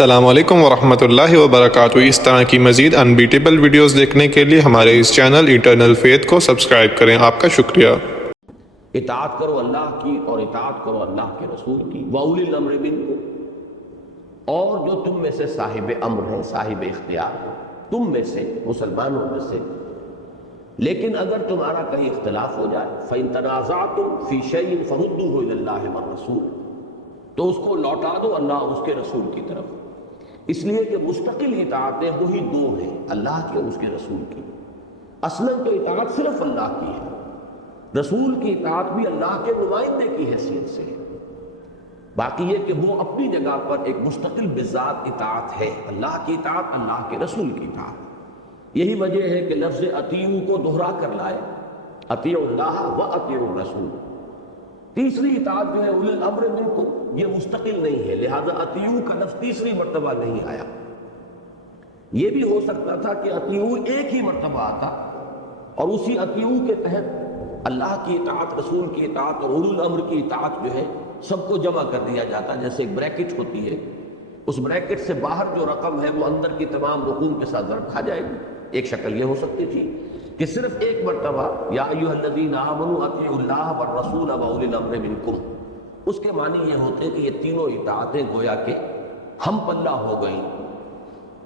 السلام علیکم ورحمۃ اللہ وبرکاتہ۔ اس طرح کی مزید انبیٹیبل ویڈیوز دیکھنے کے لیے ہمارے اس چینل ایٹرنل فیتھ کو سبسکرائب کریں۔ آپ کا شکریہ۔ اطاعت کرو اللہ کی اور اطاعت کرو اللہ کے رسول کی، وَأُولِي الْأَمْرِ مِنْکُمْ، اور جو تم میں سے صاحب امر ہیں، صاحب اختیار، تم میں سے، مسلمانوں میں سے۔ لیکن اگر تمہارا کہیں اختلاف ہو جائے، فَإِن تَنَازَعْتُمْ فِي شَيْءٍ فَرُدُّوهُ إِلَى اللَّهِ وَالرَّسُولِ، تو اس کو لوٹا دو اللہ اور اس کے رسول کی طرف۔ اس لیے کہ مستقل اطاعتیں وہی دو ہیں، اللہ کی اور اس کے رسول کی۔ اصلاً تو اطاعت صرف اللہ کی ہے، رسول کی اطاعت بھی اللہ کے نمائندے کی حیثیت سے ہے۔ باقی یہ کہ وہ اپنی جگہ پر ایک مستقل بذات اطاعت ہے، اللہ کی اطاعت، اللہ کے رسول کی اطاعت۔ یہی وجہ ہے کہ لفظ اطیعوا کو دہرا کر لائے، اطیعوا اللہ و اطیعوا الرسول۔ تیسری اطاعت جو ہے اولی الامر منکم، یہ مستقل نہیں ہے، لہذا اطیعوا کا لفظ تیسری مرتبہ نہیں آیا۔ یہ بھی ہو سکتا تھا کہ اطیعوا ایک ہی مرتبہ آتا اور اسی اطیعوا کے تحت اللہ کی اطاعت، رسول کی اطاعت اور اولی الامر کی اطاعت جو ہے سب کو جمع کر دیا جاتا، جیسے ایک بریکٹ ہوتی ہے، اس بریکٹ سے باہر جو رقم ہے وہ اندر کی تمام رقوم کے ساتھ ضرب کھا جائے گی۔ ایک شکل یہ ہو سکتی تھی کہ صرف ایک مرتبہ یا ایھا الذین آمنوا اطیعوا اللہ والرسول واولی الامر منکم، اس کے معنی یہ ہوتے کہ یہ تینوں اطاعتیں گویا کہ ہم پلہ ہو گئیں،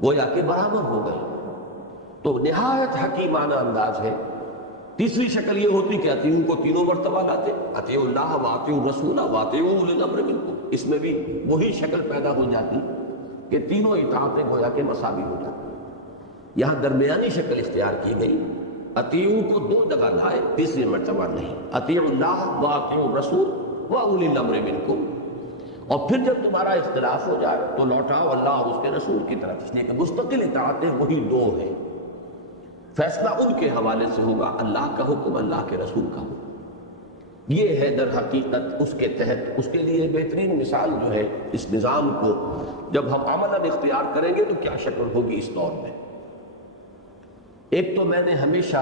گویا کہ برابر ہو گئیں۔ تو نہایت حکیمانہ انداز ہے۔ تیسری شکل یہ ہوتی کہ اطیعوا کو تینوں مرتبہ لاتے، اطیعوا اللہ واطیعوا الرسول واطیعوا اولی الامر منکم، اس میں بھی وہی شکل پیدا ہو جاتی کہ تینوں اطاعتیں گویا کہ مساوی ہو جاتی۔ یہاں درمیانی شکل اختیار کی گئی، اطیعوا کو دو جگہ لائے، تیسری مرتبہ نہیں، اطیعوا اللہ واطیعوا الرسول واولی الامر منکم۔ اور پھر جب تمہارا اختلاف ہو جائے تو لوٹاؤ اللہ اور اس کے رسول کی طرف، اس لیے کہ مستقل اطاعتیں وہی دو ہیں، فیصلہ ان کے حوالے سے ہوگا، اللہ کا حکم، اللہ کے رسول کا حکم۔ یہ ہے در حقیقت اس کے تحت، اس کے لیے بہترین مثال جو ہے اس نظام کو جب ہم عملاً اختیار کریں گے تو کیا شکل ہوگی اس دور میں۔ ایک تو میں نے ہمیشہ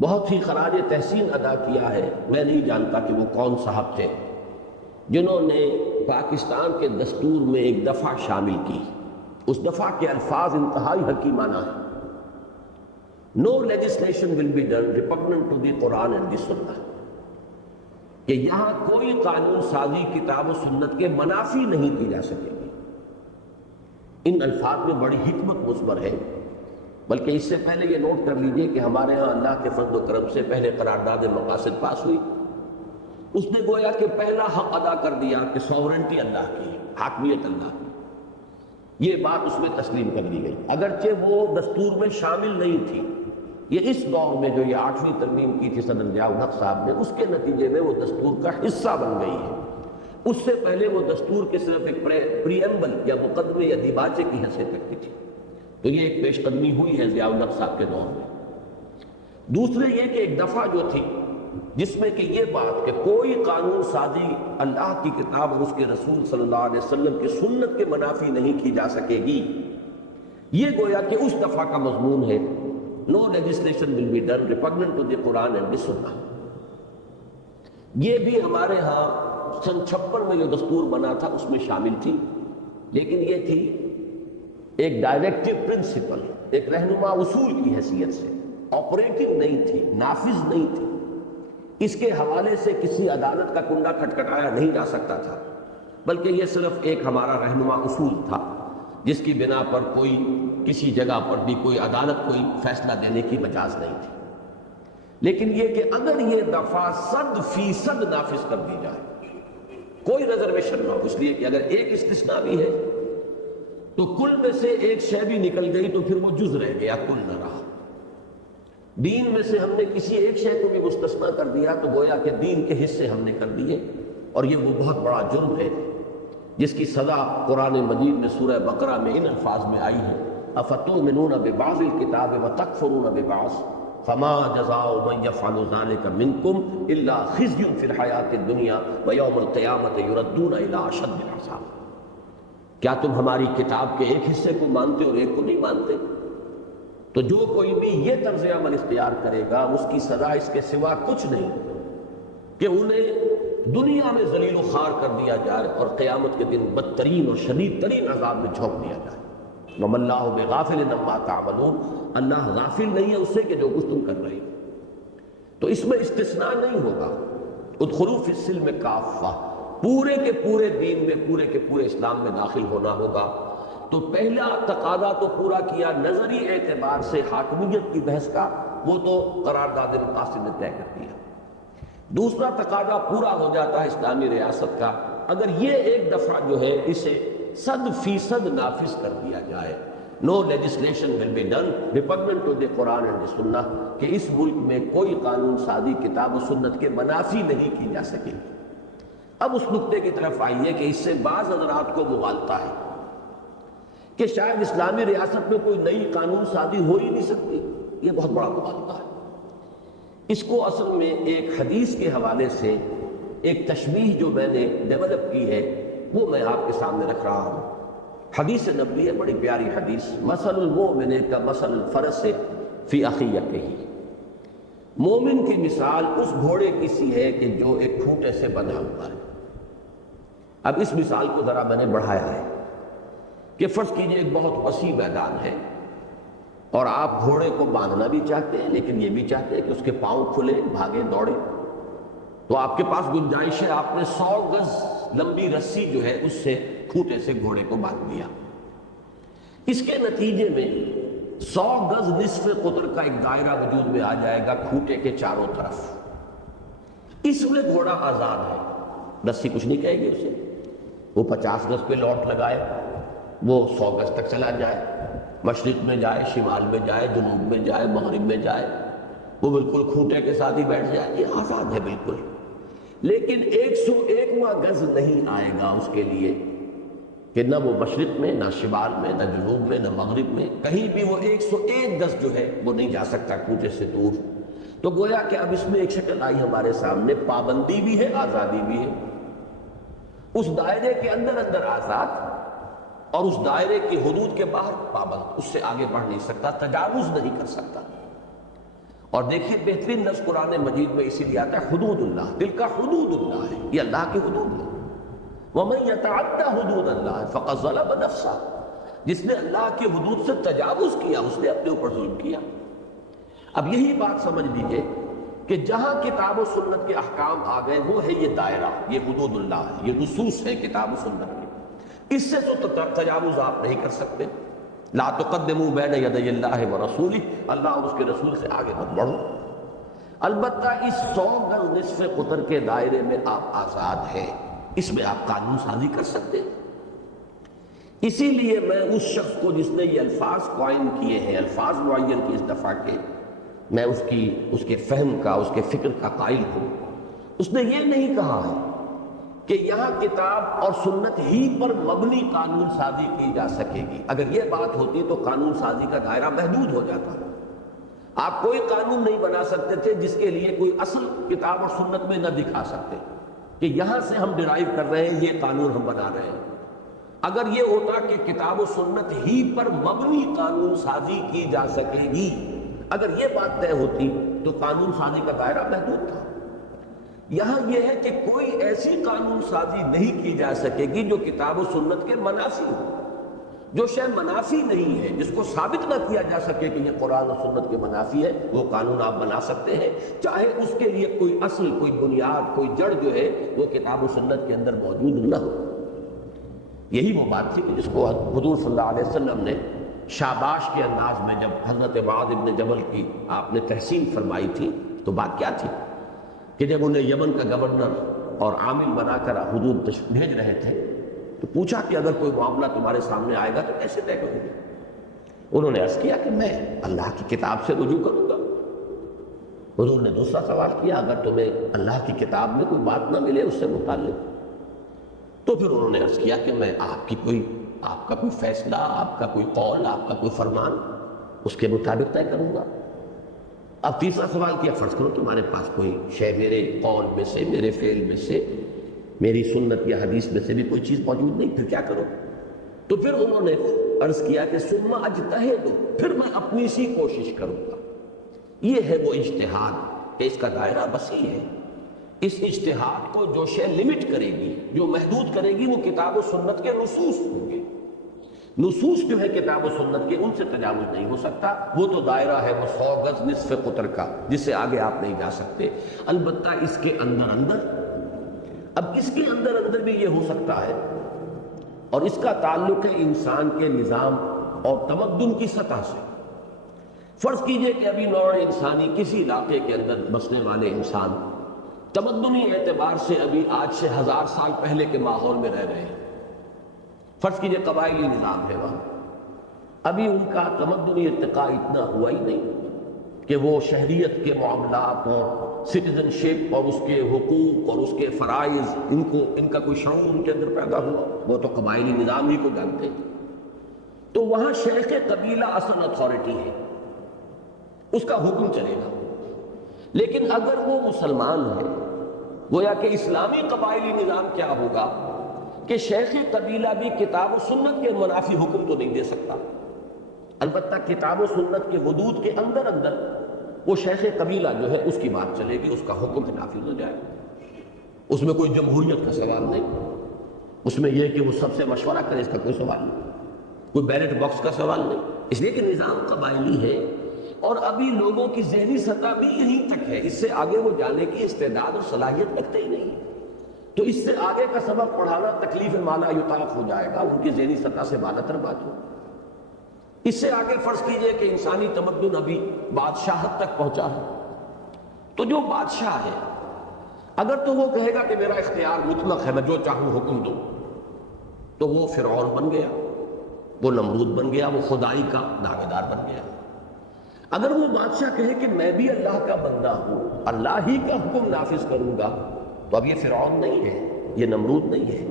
بہت ہی خراج تحسین ادا کیا ہے، میں نہیں جانتا کہ وہ کون صاحب تھے جنہوں نے پاکستان کے دستور میں ایک دفعہ شامل کی۔ اس دفعہ کے الفاظ انتہائی حکیمانہ ہیں۔ No legislation will be done repugnant to the Quran and the Sunnah، کہ یہاں کوئی قانون سازی کتاب و سنت کے منافی نہیں کی جا سکے گی۔ ان الفاظ میں بڑی حکمت مضمر ہے، بلکہ اس سے پہلے یہ نوٹ کر لیجئے کہ ہمارے ہاں اللہ کے فضل و کرم سے پہلے قرارداد مقاصد پاس ہوئی، اس نے گویا کہ پہلا حق ادا کر دیا کہ سوورنٹی اللہ کی ہے، حاکمیت اللہ کی، یہ بات اس میں تسلیم کر دی گئی، اگرچہ وہ دستور میں شامل نہیں تھی۔ یہ اس دور میں جو یہ 8ویں ترمیم کی تھی صدر ضیاء الحق صاحب نے، اس کے نتیجے میں وہ دستور کا حصہ بن گئی ہے۔ اس سے پہلے وہ دستور کے صرف ایک پریمبل یا مقدمے یا دیباچے کی حیثیت رکھتی تھی۔ تو یہ ایک پیش قدمی ہوئی ہے ضیاء الحق صاحب کے دور میں۔ دوسرے یہ کہ ایک دفعہ جو تھی جس میں کہ یہ بات کہ کوئی قانون سازی اللہ کی کتاب اور اس کے رسول صلی اللہ علیہ وسلم کی سنت کے منافی نہیں کی جا سکے گی، یہ گویا کہ اس دفعہ کا مضمون ہے۔ No legislation will be done repugnant to the Quran and the Sunnah۔ یہ بھی ہمارے ہاں سن 56 میں جو دستور بنا تھا اس میں شامل تھی، لیکن یہ تھی ایک ڈائریکٹو پرنسپل، ایک رہنما اصول کی حیثیت سے، آپریٹنگ نہیں تھی، نافذ نہیں تھی۔ اس کے حوالے سے کسی عدالت کا کنڈا کھٹکھٹایا نہیں جا سکتا تھا، بلکہ یہ صرف ایک ہمارا رہنما اصول تھا جس کی بنا پر کوئی کسی جگہ پر بھی کوئی عدالت کوئی فیصلہ دینے کی مجاز نہیں تھی۔ لیکن یہ کہ اگر یہ دفعہ 100% نافذ کر دی جائے، کوئی ریزرویشن نہ ہو، اس لیے کہ اگر ایک استثناء بھی ہے تو کل میں سے ایک شے بھی نکل گئی تو پھر وہ جز رہ گیا، کل نہ رہا۔ دین میں سے ہم نے کسی ایک شے کو بھی مستثنیٰ کر دیا تو گویا کہ دین کے حصے ہم نے کر دیے، اور یہ وہ بہت بڑا جرم ہے جس کی سزا قرآن مجید میں سورہ بقرہ میں ان الفاظ میں آئی ہے، افتؤمنون ببعض الکتاب وتکفرون ببعض فما جزاء من یفعل ذلک منکم الا خزی فی الحیاۃ الدنیا ویوم القیامۃ یردون الی اشد العذاب۔ کیا تم ہماری کتاب کے ایک حصے کو مانتے اور ایک کو نہیں مانتے؟ تو جو کوئی بھی یہ طرز عمل اختیار کرے گا اس کی سزا اس کے سوا کچھ نہیں کہ انہیں دنیا میں ذلیل و خوار کر دیا جائے اور قیامت کے دن بدترین اور شدید ترین عذاب میں جھونک دیا جائے۔ وَمَا اللَّهُ بِغَافِلٍ عَمَّا تَعْمَلُونَ، اللہ غافل نہیں ہے اس سے کہ جو کچھ تم کر رہے ہو۔ تو اس میں استثناء نہیں ہوگا۔ ادخلوا فی السلم کافہ، پورے کے پورے دین میں، پورے کے پورے اسلام میں داخل ہونا ہوگا۔ تو پہلا تقاضا تو پورا کیا نظری اعتبار سے حاکمیت کی بحث کا، وہ تو قرارداد مقاصد نے طے کر دیا۔ دوسرا تقاضا پورا ہو جاتا ہے اسلامی ریاست کا اگر یہ ایک دفعہ جو ہے اسے 100% نافذ کر دیا جائے۔ No legislation will be done repugnant to the Quran and the Sunnah, کہ اس ملک میں کوئی قانون سازی کتاب و سنت کے منافی نہیں کی جا سکے گی۔ اب اس نقطے کی طرف آئیے کہ اس سے بعض حضرات کو مغالطہ ہے کہ شاید اسلامی ریاست میں کوئی نئی قانون سازی ہو ہی نہیں سکتی۔ یہ بہت بڑا مغالطہ ہے۔ اس کو اصل میں ایک حدیث کے حوالے سے ایک تشبیہ جو میں نے ڈیولپ کی ہے وہ میں آپ کے سامنے رکھ رہا ہوں۔ حدیث نبوی ہے، بڑی پیاری حدیث، مثل المؤمن کمثل الفرس فی اخیتہ، مومن کی مثال اس گھوڑے کی سی ہے کہ جو ایک کھوٹے سے بندھا ہوا ہے۔ اب اس مثال کو ذرا میں نے بڑھایا ہے کہ فرض کیجئے ایک بہت وسیع میدان ہے اور آپ گھوڑے کو باندھنا بھی چاہتے ہیں لیکن یہ بھی چاہتے ہیں کہ اس کے پاؤں کھلے، بھاگے دوڑے، تو آپ کے پاس گنجائش ہے، آپ نے 100 گز لمبی رسی جو ہے اس سے کھوٹے سے گھوڑے کو باندھ دیا۔ اس کے نتیجے میں 100 گز نصف قطر کا ایک دائرہ وجود میں آ جائے گا کھوٹے کے چاروں طرف۔ اس میں گھوڑا آزاد ہے، رسی کچھ نہیں کہے گی اسے، وہ 50 گز پہ لوٹ لگائے، وہ 100 گز تک چلا جائے، مشرق میں جائے، شمال میں جائے، جنوب میں جائے، مغرب میں جائے، وہ بالکل کھوٹے کے ساتھ ہی بیٹھ جائے، یہ آزاد ہے بالکل۔ لیکن 101واں گز نہیں آئے گا اس کے لیے کہ نہ وہ مشرق میں، نہ شمال میں، نہ جنوب میں، نہ مغرب میں، کہیں بھی وہ 101 گز جو ہے وہ نہیں جا سکتا کھوٹے سے دور۔ تو گویا کہ اب اس میں ایک شکل آئی ہمارے سامنے، پابندی بھی ہے، آزادی بھی ہے۔ اس دائرے کے اندر اندر آزاد اور اس دائرے کی حدود کے باہر پابند، اس سے آگے بڑھ نہیں سکتا، تجاوز نہیں کر سکتا۔ اور دیکھیے بہترین لفظ قرآن مجید میں اسی لیے آتا ہے حدود اللہ، دل کا حدود اللہ ہے، یہ اللہ کی حدود ہے۔ وَمَن يَتَعَدَّ حُدُودَ اللَّهِ فَقَدْ ظَلَمَ نَفْسَهُ، جس نے اللہ کی حدود سے تجاوز کیا اس نے اپنے اوپر ظلم کیا۔ اب یہی بات سمجھ لیجئے کہ جہاں کتاب و سنت کے احکام آ گئے وہ ہے یہ دائرہ، یہ حدود اللہ ہے، یہ نصوص ہے کتاب و سنت کے، اس سے تو تجاوز آپ نہیں کر سکتے۔ لا تقدموا بین یدی اللہ ورسولہ، اللہ اور اس کے رسول سے آگے مت بڑھو۔ البتہ اس 100 گز نصف قطر کے دائرے میں آپ آزاد ہیں، اس میں آپ قانون سازی کر سکتے ہیں۔ اسی لیے میں اس شخص کو جس نے یہ الفاظ قائم کیے ہیں، الفاظ معین کی اس دفعہ کے، میں اس کے فہم کا، اس کے فکر کا قائل ہوں۔ اس نے یہ نہیں کہا ہے کہ یہاں کتاب اور سنت ہی پر مبنی قانون سازی کی جا سکے گی۔ اگر یہ بات ہوتی تو قانون سازی کا دائرہ محدود ہو جاتا۔ آپ کوئی قانون نہیں بنا سکتے تھے جس کے لیے کوئی اصل کتاب اور سنت میں نہ دکھا سکتے کہ یہاں سے ہم ڈرائیو کر رہے ہیں، یہ قانون ہم بنا رہے ہیں۔ اگر یہ ہوتا کہ کتاب و سنت ہی پر مبنی قانون سازی کی جا سکے گی، اگر یہ بات طے ہوتی تو قانون سازی کا دائرہ محدود تھا۔ یہاں یہ ہے کہ کوئی ایسی قانون سازی نہیں کی جا سکے گی جو کتاب و سنت کے منافی ہو۔ جو شے منافی نہیں ہے، جس کو ثابت نہ کیا جا سکے کہ یہ قرآن و سنت کے منافی ہے، وہ قانون آپ بنا سکتے ہیں، چاہے اس کے لیے کوئی اصل، کوئی بنیاد، کوئی جڑ جو ہے وہ کتاب و سنت کے اندر موجود نہ ہو۔ یہی وہ بات تھی کہ جس کو حضور صلی اللہ علیہ وسلم نے شاباش کے انداز میں جب حضرت معاذ بن جبل کی آپ نے تحسین فرمائی تھی تو بات کیا تھی کہ جب انہیں یمن کا گورنر اور عامل بنا کر حضور بھیج رہے تھے تو پوچھا کہ اگر کوئی معاملہ تمہارے سامنے آئے گا تو کیسے طے کرو گے؟ انہوں نے عرض کیا کہ میں اللہ کی کتاب سے رجوع کروں گا۔ حضور نے دوسرا سوال کیا، اگر تمہیں اللہ کی کتاب میں کوئی بات نہ ملے اس سے متعلق، تو پھر انہوں نے عرض کیا کہ میں آپ کا کوئی فیصلہ، آپ کا کوئی قول، آپ کا کوئی فرمان اس کے مطابق طے کروں گا۔ اب تیسرا سوال کیا، فرض کرو تمہارے پاس کوئی شے میرے قول میں سے، میرے فعل میں سے، میری سنت یا حدیث میں سے بھی کوئی چیز موجود نہیں، پھر کیا کرو؟ تو پھر انہوں نے عرض کیا کہ ثم اجتہد، پھر میں اپنی سی کوشش کروں گا۔ یہ ہے وہ اجتہاد کہ اس کا دائرہ وسیع ہے، اس اجتہاد کو جو شے لمٹ کرے گی، جو محدود کرے گی، وہ کتاب و سنت کے نصوص ہوں گے۔ نصوص جو ہے کتاب و سنت کے، ان سے تجاوز نہیں ہو سکتا۔ وہ تو دائرہ ہے وہ 100 گز نصف قطر کا، جس سے آگے آپ نہیں جا سکتے۔ البتہ اس کے اندر اب اس کے اندر بھی یہ ہو سکتا ہے، اور اس کا تعلق ہے انسان کے نظام اور تمدن کی سطح سے۔ فرض کیجئے کہ ابھی نوع انسانی کسی علاقے کے اندر بسنے والے انسان تمدنی اعتبار سے ابھی آج سے 1000 سال پہلے کے ماحول میں رہ رہے ہیں۔ فرض کیجئے قبائلی نظام ہے وہاں، ابھی ان کا تمدنی ارتقاء اتنا ہوا ہی نہیں کہ وہ شہریت کے معاملات اور سٹیزن شپ اور اس کے حقوق اور اس کے فرائض ان کا کوئی شعور ان کے اندر پیدا ہوا۔ وہ تو قبائلی نظام ہی کو جانتے ہیں۔ تو وہاں شیخ قبیلہ اصل اتھارٹی ہے، اس کا حکم چلے گا۔ لیکن اگر وہ مسلمان ہے، گویا کہ اسلامی قبائلی نظام کیا ہوگا کہ شیخ قبیلہ بھی کتاب و سنت کے منافی حکم تو نہیں دے سکتا، البتہ کتاب و سنت کے حدود کے اندر وہ شیخ قبیلہ جو ہے اس کی بات چلے گی، اس کا حکم نافذ ہو جائے گا۔ اس میں کوئی جمہوریت کا سوال نہیں، اس میں یہ کہ وہ سب سے مشورہ کرے، اس کا کوئی سوال نہیں، کوئی بیلٹ باکس کا سوال نہیں، اس لیے کہ نظام قبائلی ہے اور ابھی لوگوں کی ذہنی سطح بھی یہیں تک ہے۔ اس سے آگے وہ جانے کی استعداد اور صلاحیت رکھتے ہی نہیں، تو اس سے آگے کا سبق پڑھانا تکلیف مالا یطاق ہو جائے گا، ان کی ذہنی سطح سے بالاتر بات ہو۔ اس سے آگے فرض کیجئے کہ انسانی تمدن ابھی بادشاہت تک پہنچا ہے، تو جو بادشاہ ہے اگر تو وہ کہے گا کہ میرا اختیار مطلق ہے، میں جو چاہوں حکم دوں، تو وہ فرعون بن گیا، وہ نمرود بن گیا، وہ خدائی کا دعویدار دار بن گیا۔ اگر وہ بادشاہ کہے کہ میں بھی اللہ کا بندہ ہوں، اللہ ہی کا حکم نافذ کروں گا، تو اب یہ فرعون نہیں ہے، یہ نمرود نہیں ہے۔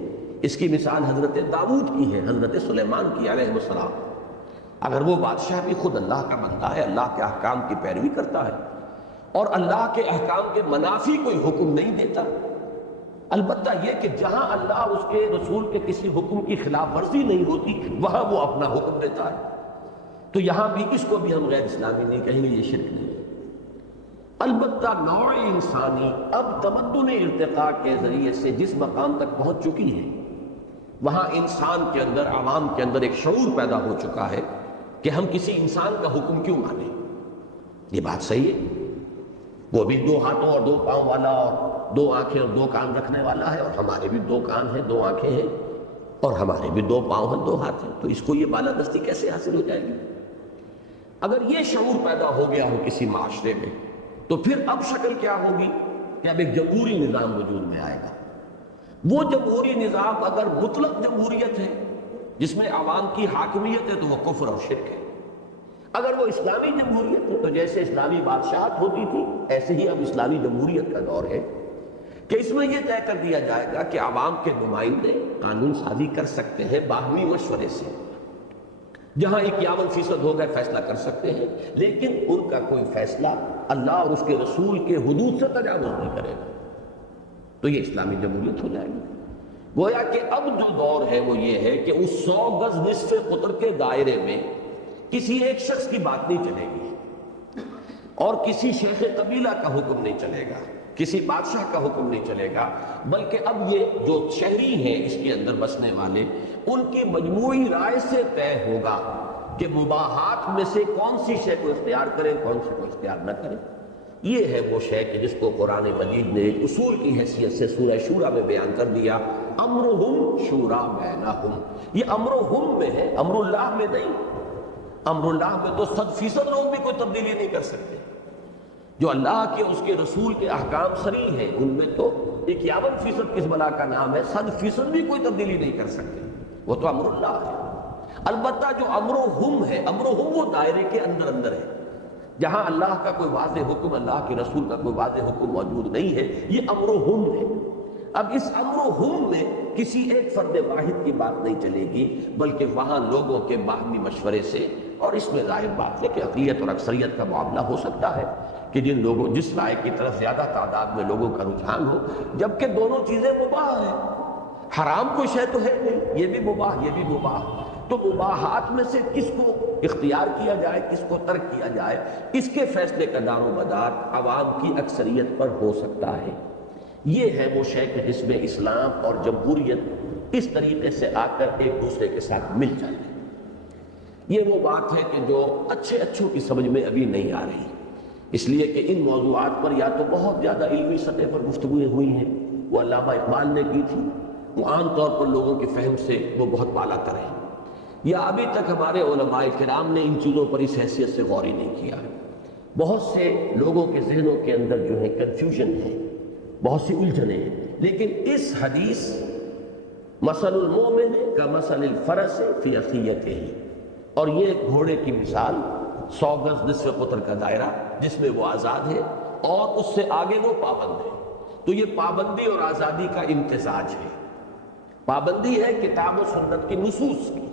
اس کی مثال حضرت داؤد کی ہے، حضرت سلیمان کی علیہ السلام۔ اگر وہ بادشاہ بھی خود اللہ کا بندہ ہے، اللہ کے احکام کی پیروی کرتا ہے اور اللہ کے احکام کے منافی کوئی حکم نہیں دیتا، البتہ یہ کہ جہاں اللہ اور اس کے رسول کے کسی حکم کی خلاف ورزی نہیں ہوتی، وہاں وہ اپنا حکم دیتا ہے، تو یہاں بھی اس کو بھی ہم غیر اسلامی نہیں کہیں گے، یہ شرک نہیں ہے۔ البتہ نوع انسانی اب تمدن ارتقاء کے ذریعے سے جس مقام تک پہنچ چکی ہے، وہاں انسان کے اندر، عوام کے اندر ایک شعور پیدا ہو چکا ہے کہ ہم کسی انسان کا حکم کیوں مانیں۔ یہ بات صحیح ہے، وہ بھی 2 ہاتھوں اور 2 پاؤں والا اور 2 آنکھیں اور 2 کان رکھنے والا ہے، اور ہمارے بھی 2 کان ہیں، 2 آنکھیں ہیں، اور ہمارے بھی 2 پاؤں ہیں، 2 ہاتھ ہیں، تو اس کو یہ بالادستی کیسے حاصل ہو جائے گی؟ اگر یہ شعور پیدا ہو گیا ہو کسی معاشرے میں، تو پھر اب شکل کیا ہوگی کہ اب ایک جمہوری نظام وجود میں آئے گا۔ وہ جمہوری نظام اگر مطلق جمہوریت ہے جس میں عوام کی حاکمیت ہے، تو وہ کفر اور شرک ہے۔ اگر وہ اسلامی جمہوریت ہے، تو جیسے اسلامی بادشاہت ہوتی تھی، ایسے ہی اب اسلامی جمہوریت کا دور ہے کہ اس میں یہ طے کر دیا جائے گا کہ عوام کے نمائندے قانون سازی کر سکتے ہیں باہمی مشورے سے، جہاں 51% ہو گئے فیصلہ کر سکتے ہیں، لیکن ان کا کوئی فیصلہ اللہ اور اس کے رسول کے حدود سے تجاوز نہیں کرے گا، تو یہ اسلامی جمہوریت ہو جائے گی۔ گویا کہ اب جو دور ہے وہ یہ ہے کہ اس 100 گز نصف قطر کے دائرے میں کسی ایک شخص کی بات نہیں چلے گی، اور کسی شیخ قبیلہ کا حکم نہیں چلے گا، کسی بادشاہ کا حکم نہیں چلے گا، بلکہ اب یہ جو شہری ہیں اس کے اندر بسنے والے، ان کی مجموعی رائے سے طے ہوگا کہ مباحات میں سے کون سی شے کو اختیار کریں، کون سی کو اختیار نہ کریں۔ یہ ہے وہ شے کہ جس کو قرآن مجید نے ایک اصول کی حیثیت سے سورہ شورى میں بیان کر دیا، امرہم شورى بینہم۔ یہ امرہم میں ہے، امر اللہ میں نہیں۔ امر اللہ میں تو 100% لوگ بھی کوئی تبدیلی نہیں کر سکتے، جو اللہ کے اس کے رسول کے احکام صریح ہیں ان میں تو 51% کس بلا کا نام ہے، 100% بھی کوئی تبدیلی نہیں کر سکتے، وہ تو امر اللہ ہے۔ البتہ جو امرہم ہے، امرہم وہ دائرے کے اندر ہے، جہاں اللہ کا کوئی واضح حکم، اللہ کے رسول کا کوئی واضح حکم موجود نہیں ہے، یہ امرہم ہے۔ اب اس امرہم میں کسی ایک فرد واحد کی بات نہیں چلے گی، بلکہ وہاں لوگوں کے باہمی مشورے سے، اور اس میں ظاہر بات ہے کہ اقلیت اور اکثریت کا معاملہ ہو سکتا ہے کہ جس رائے کی طرف زیادہ تعداد میں لوگوں کا رجحان ہو، جبکہ دونوں چیزیں مباح ہیں، حرام کوئی شے تو ہے نہیں، یہ بھی مباح، یہ بھی مباح، تو مباحات میں سے کس کو اختیار کیا جائے، کس کو ترک کیا جائے، اس کے فیصلے کا دار و مدار عوام کی اکثریت پر ہو سکتا ہے۔ یہ ہے وہ شے کہ جس میں اسلام اور جمہوریت اس طریقے سے آ کر ایک دوسرے کے ساتھ مل جائے. یہ وہ بات ہے کہ جو اچھوں کی سمجھ میں ابھی نہیں آ رہی، اس لیے کہ ان موضوعات پر یا تو بہت زیادہ علمی سطح پر گفتگویں ہوئی ہیں، وہ علامہ اقبال نے کی تھی، وہ عام طور پر لوگوں کی فہم سے وہ بہت بالا تر ہے، یا ابھی تک ہمارے علماء کرام نے ان چیزوں پر اس حیثیت سے غور ہی نہیں کیا ہے. بہت سے لوگوں کے ذہنوں کے اندر جو ہے کنفیوژن ہے، بہت سی الجھنیں ہیں. لیکن اس حدیث مثل المؤمن کمثل الفرس فی اخیتہ، اور یہ گھوڑے کی مثال 100 گز نصف قطر کا دائرہ جس میں وہ آزاد ہے اور اس سے آگے وہ پابند ہے. تو یہ پابندی اور آزادی کا امتزاج ہے. پابندی ہے کتاب و سنت کی نصوص کی،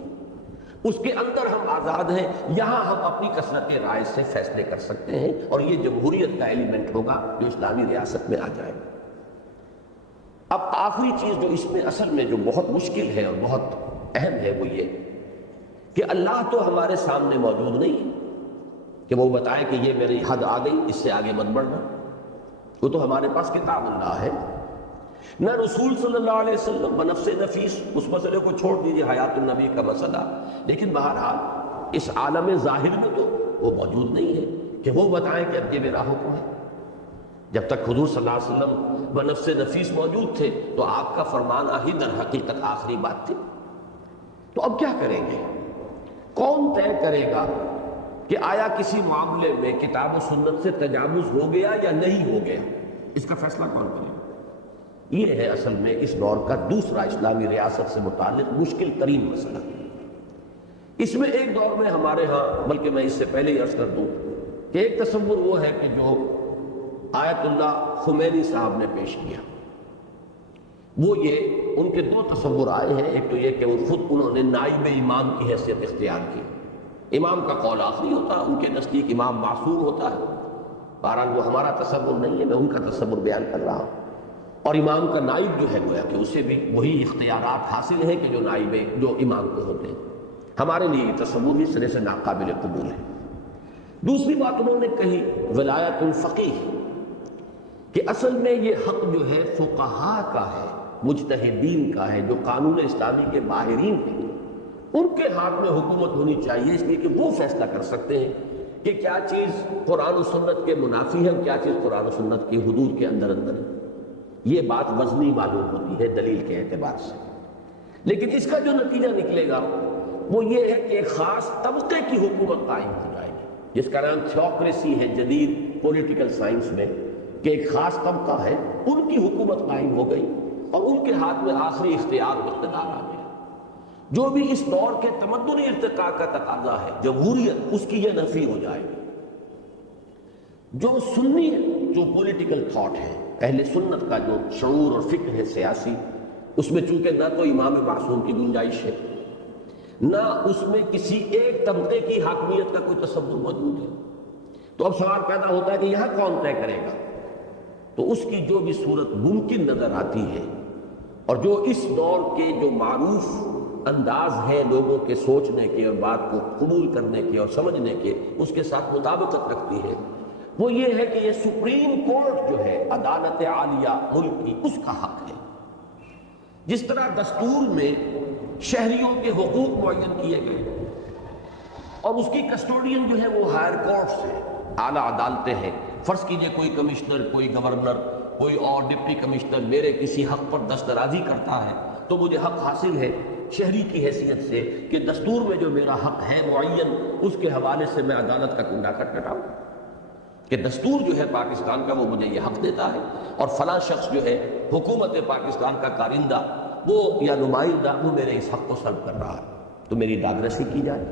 اس کے اندر ہم آزاد ہیں، یہاں ہم اپنی کثرت رائے سے فیصلے کر سکتے ہیں، اور یہ جمہوریت کا ایلیمنٹ ہوگا جو اسلامی ریاست میں آ جائے گا. اب آخری چیز جو اس میں اصل میں جو بہت مشکل ہے اور بہت اہم ہے وہ یہ کہ اللہ تو ہمارے سامنے موجود نہیں ہے کہ وہ بتائے کہ یہ میری حد آ گئی، اس سے آگے مت بڑھنا. وہ تو ہمارے پاس کتاب اللہ ہے، نہ رسول صلی اللہ علیہ وسلم بنفس نفیس، اس مسئلے کو چھوڑ دیجیے حیات النبی کا مسئلہ. لیکن بہرحال اس عالم ظاہر میں تو وہ موجود نہیں ہے کہ وہ بتائیں کہ اب یہ میرا حکم ہے. جب تک حضور صلی اللہ علیہ وسلم بنفس نفیس موجود تھے تو آپ کا فرمان ہی در حقیقت آخری بات تھی. تو اب کیا کریں گے؟ کون طے کرے گا کہ آیا کسی معاملے میں کتاب و سنت سے تجاوز ہو گیا یا نہیں ہو گیا؟ اس کا فیصلہ کون کرے گا؟ یہ ہے اصل میں اس دور کا دوسرا اسلامی ریاست سے متعلق مشکل ترین مسئلہ. اس میں ایک دور میں ہمارے ہاں، بلکہ میں اس سے پہلے ہی عرض کر دوں کہ ایک تصور وہ ہے کہ جو آیت اللہ خمینی صاحب نے پیش کیا، وہ یہ ان کے دو تصور آئے ہیں. ایک تو یہ کہ خود انہوں نے نائب امام کی حیثیت اختیار کی. امام کا قول آخری ہوتا ہے، ان کے نزدیک امام معصوم ہوتا ہے. بہرحال وہ ہمارا تصور نہیں ہے، میں ان کا تصور بیان کر رہا ہوں. اور امام کا نائب جو ہے گویا کہ اسے بھی وہی اختیارات حاصل ہیں کہ جو نائب جو امام کو ہوتے ہیں. ہمارے لیے یہ تصور بھی سرے سے ناقابل قبول ہے. دوسری بات انہوں نے کہی ولایت الفقیہ، کہ اصل میں یہ حق جو ہے فقہاء کا ہے، مجتہدین کا ہے، جو قانون اسلامی کے ماہرین ہیں، ان کے ہاتھ میں حکومت ہونی چاہیے، اس لیے کہ وہ فیصلہ کر سکتے ہیں کہ کیا چیز قرآن و سنت کے منافی ہے اور کیا چیز قرآن و سنت کی حدود کے اندر ہے. یہ بات وزنی معلوم ہوتی ہے دلیل کے اعتبار سے. لیکن اس کا جو نتیجہ نکلے گا وہ یہ ہے کہ ایک خاص طبقے کی حکومت قائم ہو جائے گی، جس کا نام تھیوکریسی ہے جدید پولیٹیکل سائنس میں، کہ ایک خاص طبقہ ہے، ان کی حکومت قائم ہو گئی اور ان کے ہاتھ میں آخری اختیار و اقتدار آ گیا. جو بھی اس دور کے تمدنی ارتقاء کا تقاضا ہے، جمہوریت، اس کی یہ نفی ہو جائے گی. جو سنی جو پولیٹیکل تھاٹ ہے، اہل سنت کا جو شعور اور فکر ہے سیاسی، اس میں چونکہ نہ تو امام معصوم کی گنجائش ہے، نہ اس میں کسی ایک طبقے کی حاکمیت کا کوئی تصور موجود ہے. تو اب سوال پیدا ہوتا ہے کہ یہاں کون طے کرے گا؟ تو اس کی جو بھی صورت ممکن نظر آتی ہے اور جو اس دور کے جو معروف انداز ہے لوگوں کے سوچنے کے اور بات کو قبول کرنے کے اور سمجھنے کے، اس کے ساتھ مطابقت رکھتی ہے، وہ یہ ہے کہ یہ سپریم کورٹ جو ہے عدالت عالیہ ملک کی، اس کا حق ہے. جس طرح دستور میں شہریوں کے حقوق معین کیے گئے اور اس کی کسٹوڈین جو ہے وہ ہائر کورٹس ہیں، اعلیٰ عدالتیں ہیں. فرض کیجئے کوئی کمشنر، کوئی گورنر، کوئی اور ڈپٹی کمشنر میرے کسی حق پر دسترازی کرتا ہے تو مجھے حق حاصل ہے شہری کی حیثیت سے کہ دستور میں جو میرا حق ہے معین، اس کے حوالے سے میں عدالت کا کنڈا کٹاؤں کہ دستور جو ہے پاکستان کا وہ مجھے یہ حق دیتا ہے، اور فلاں شخص جو ہے حکومت پاکستان کا کارندہ وہ یا نمائندہ وہ میرے اس حق کو سلب کر رہا ہے تو میری دادرسی کی جائے.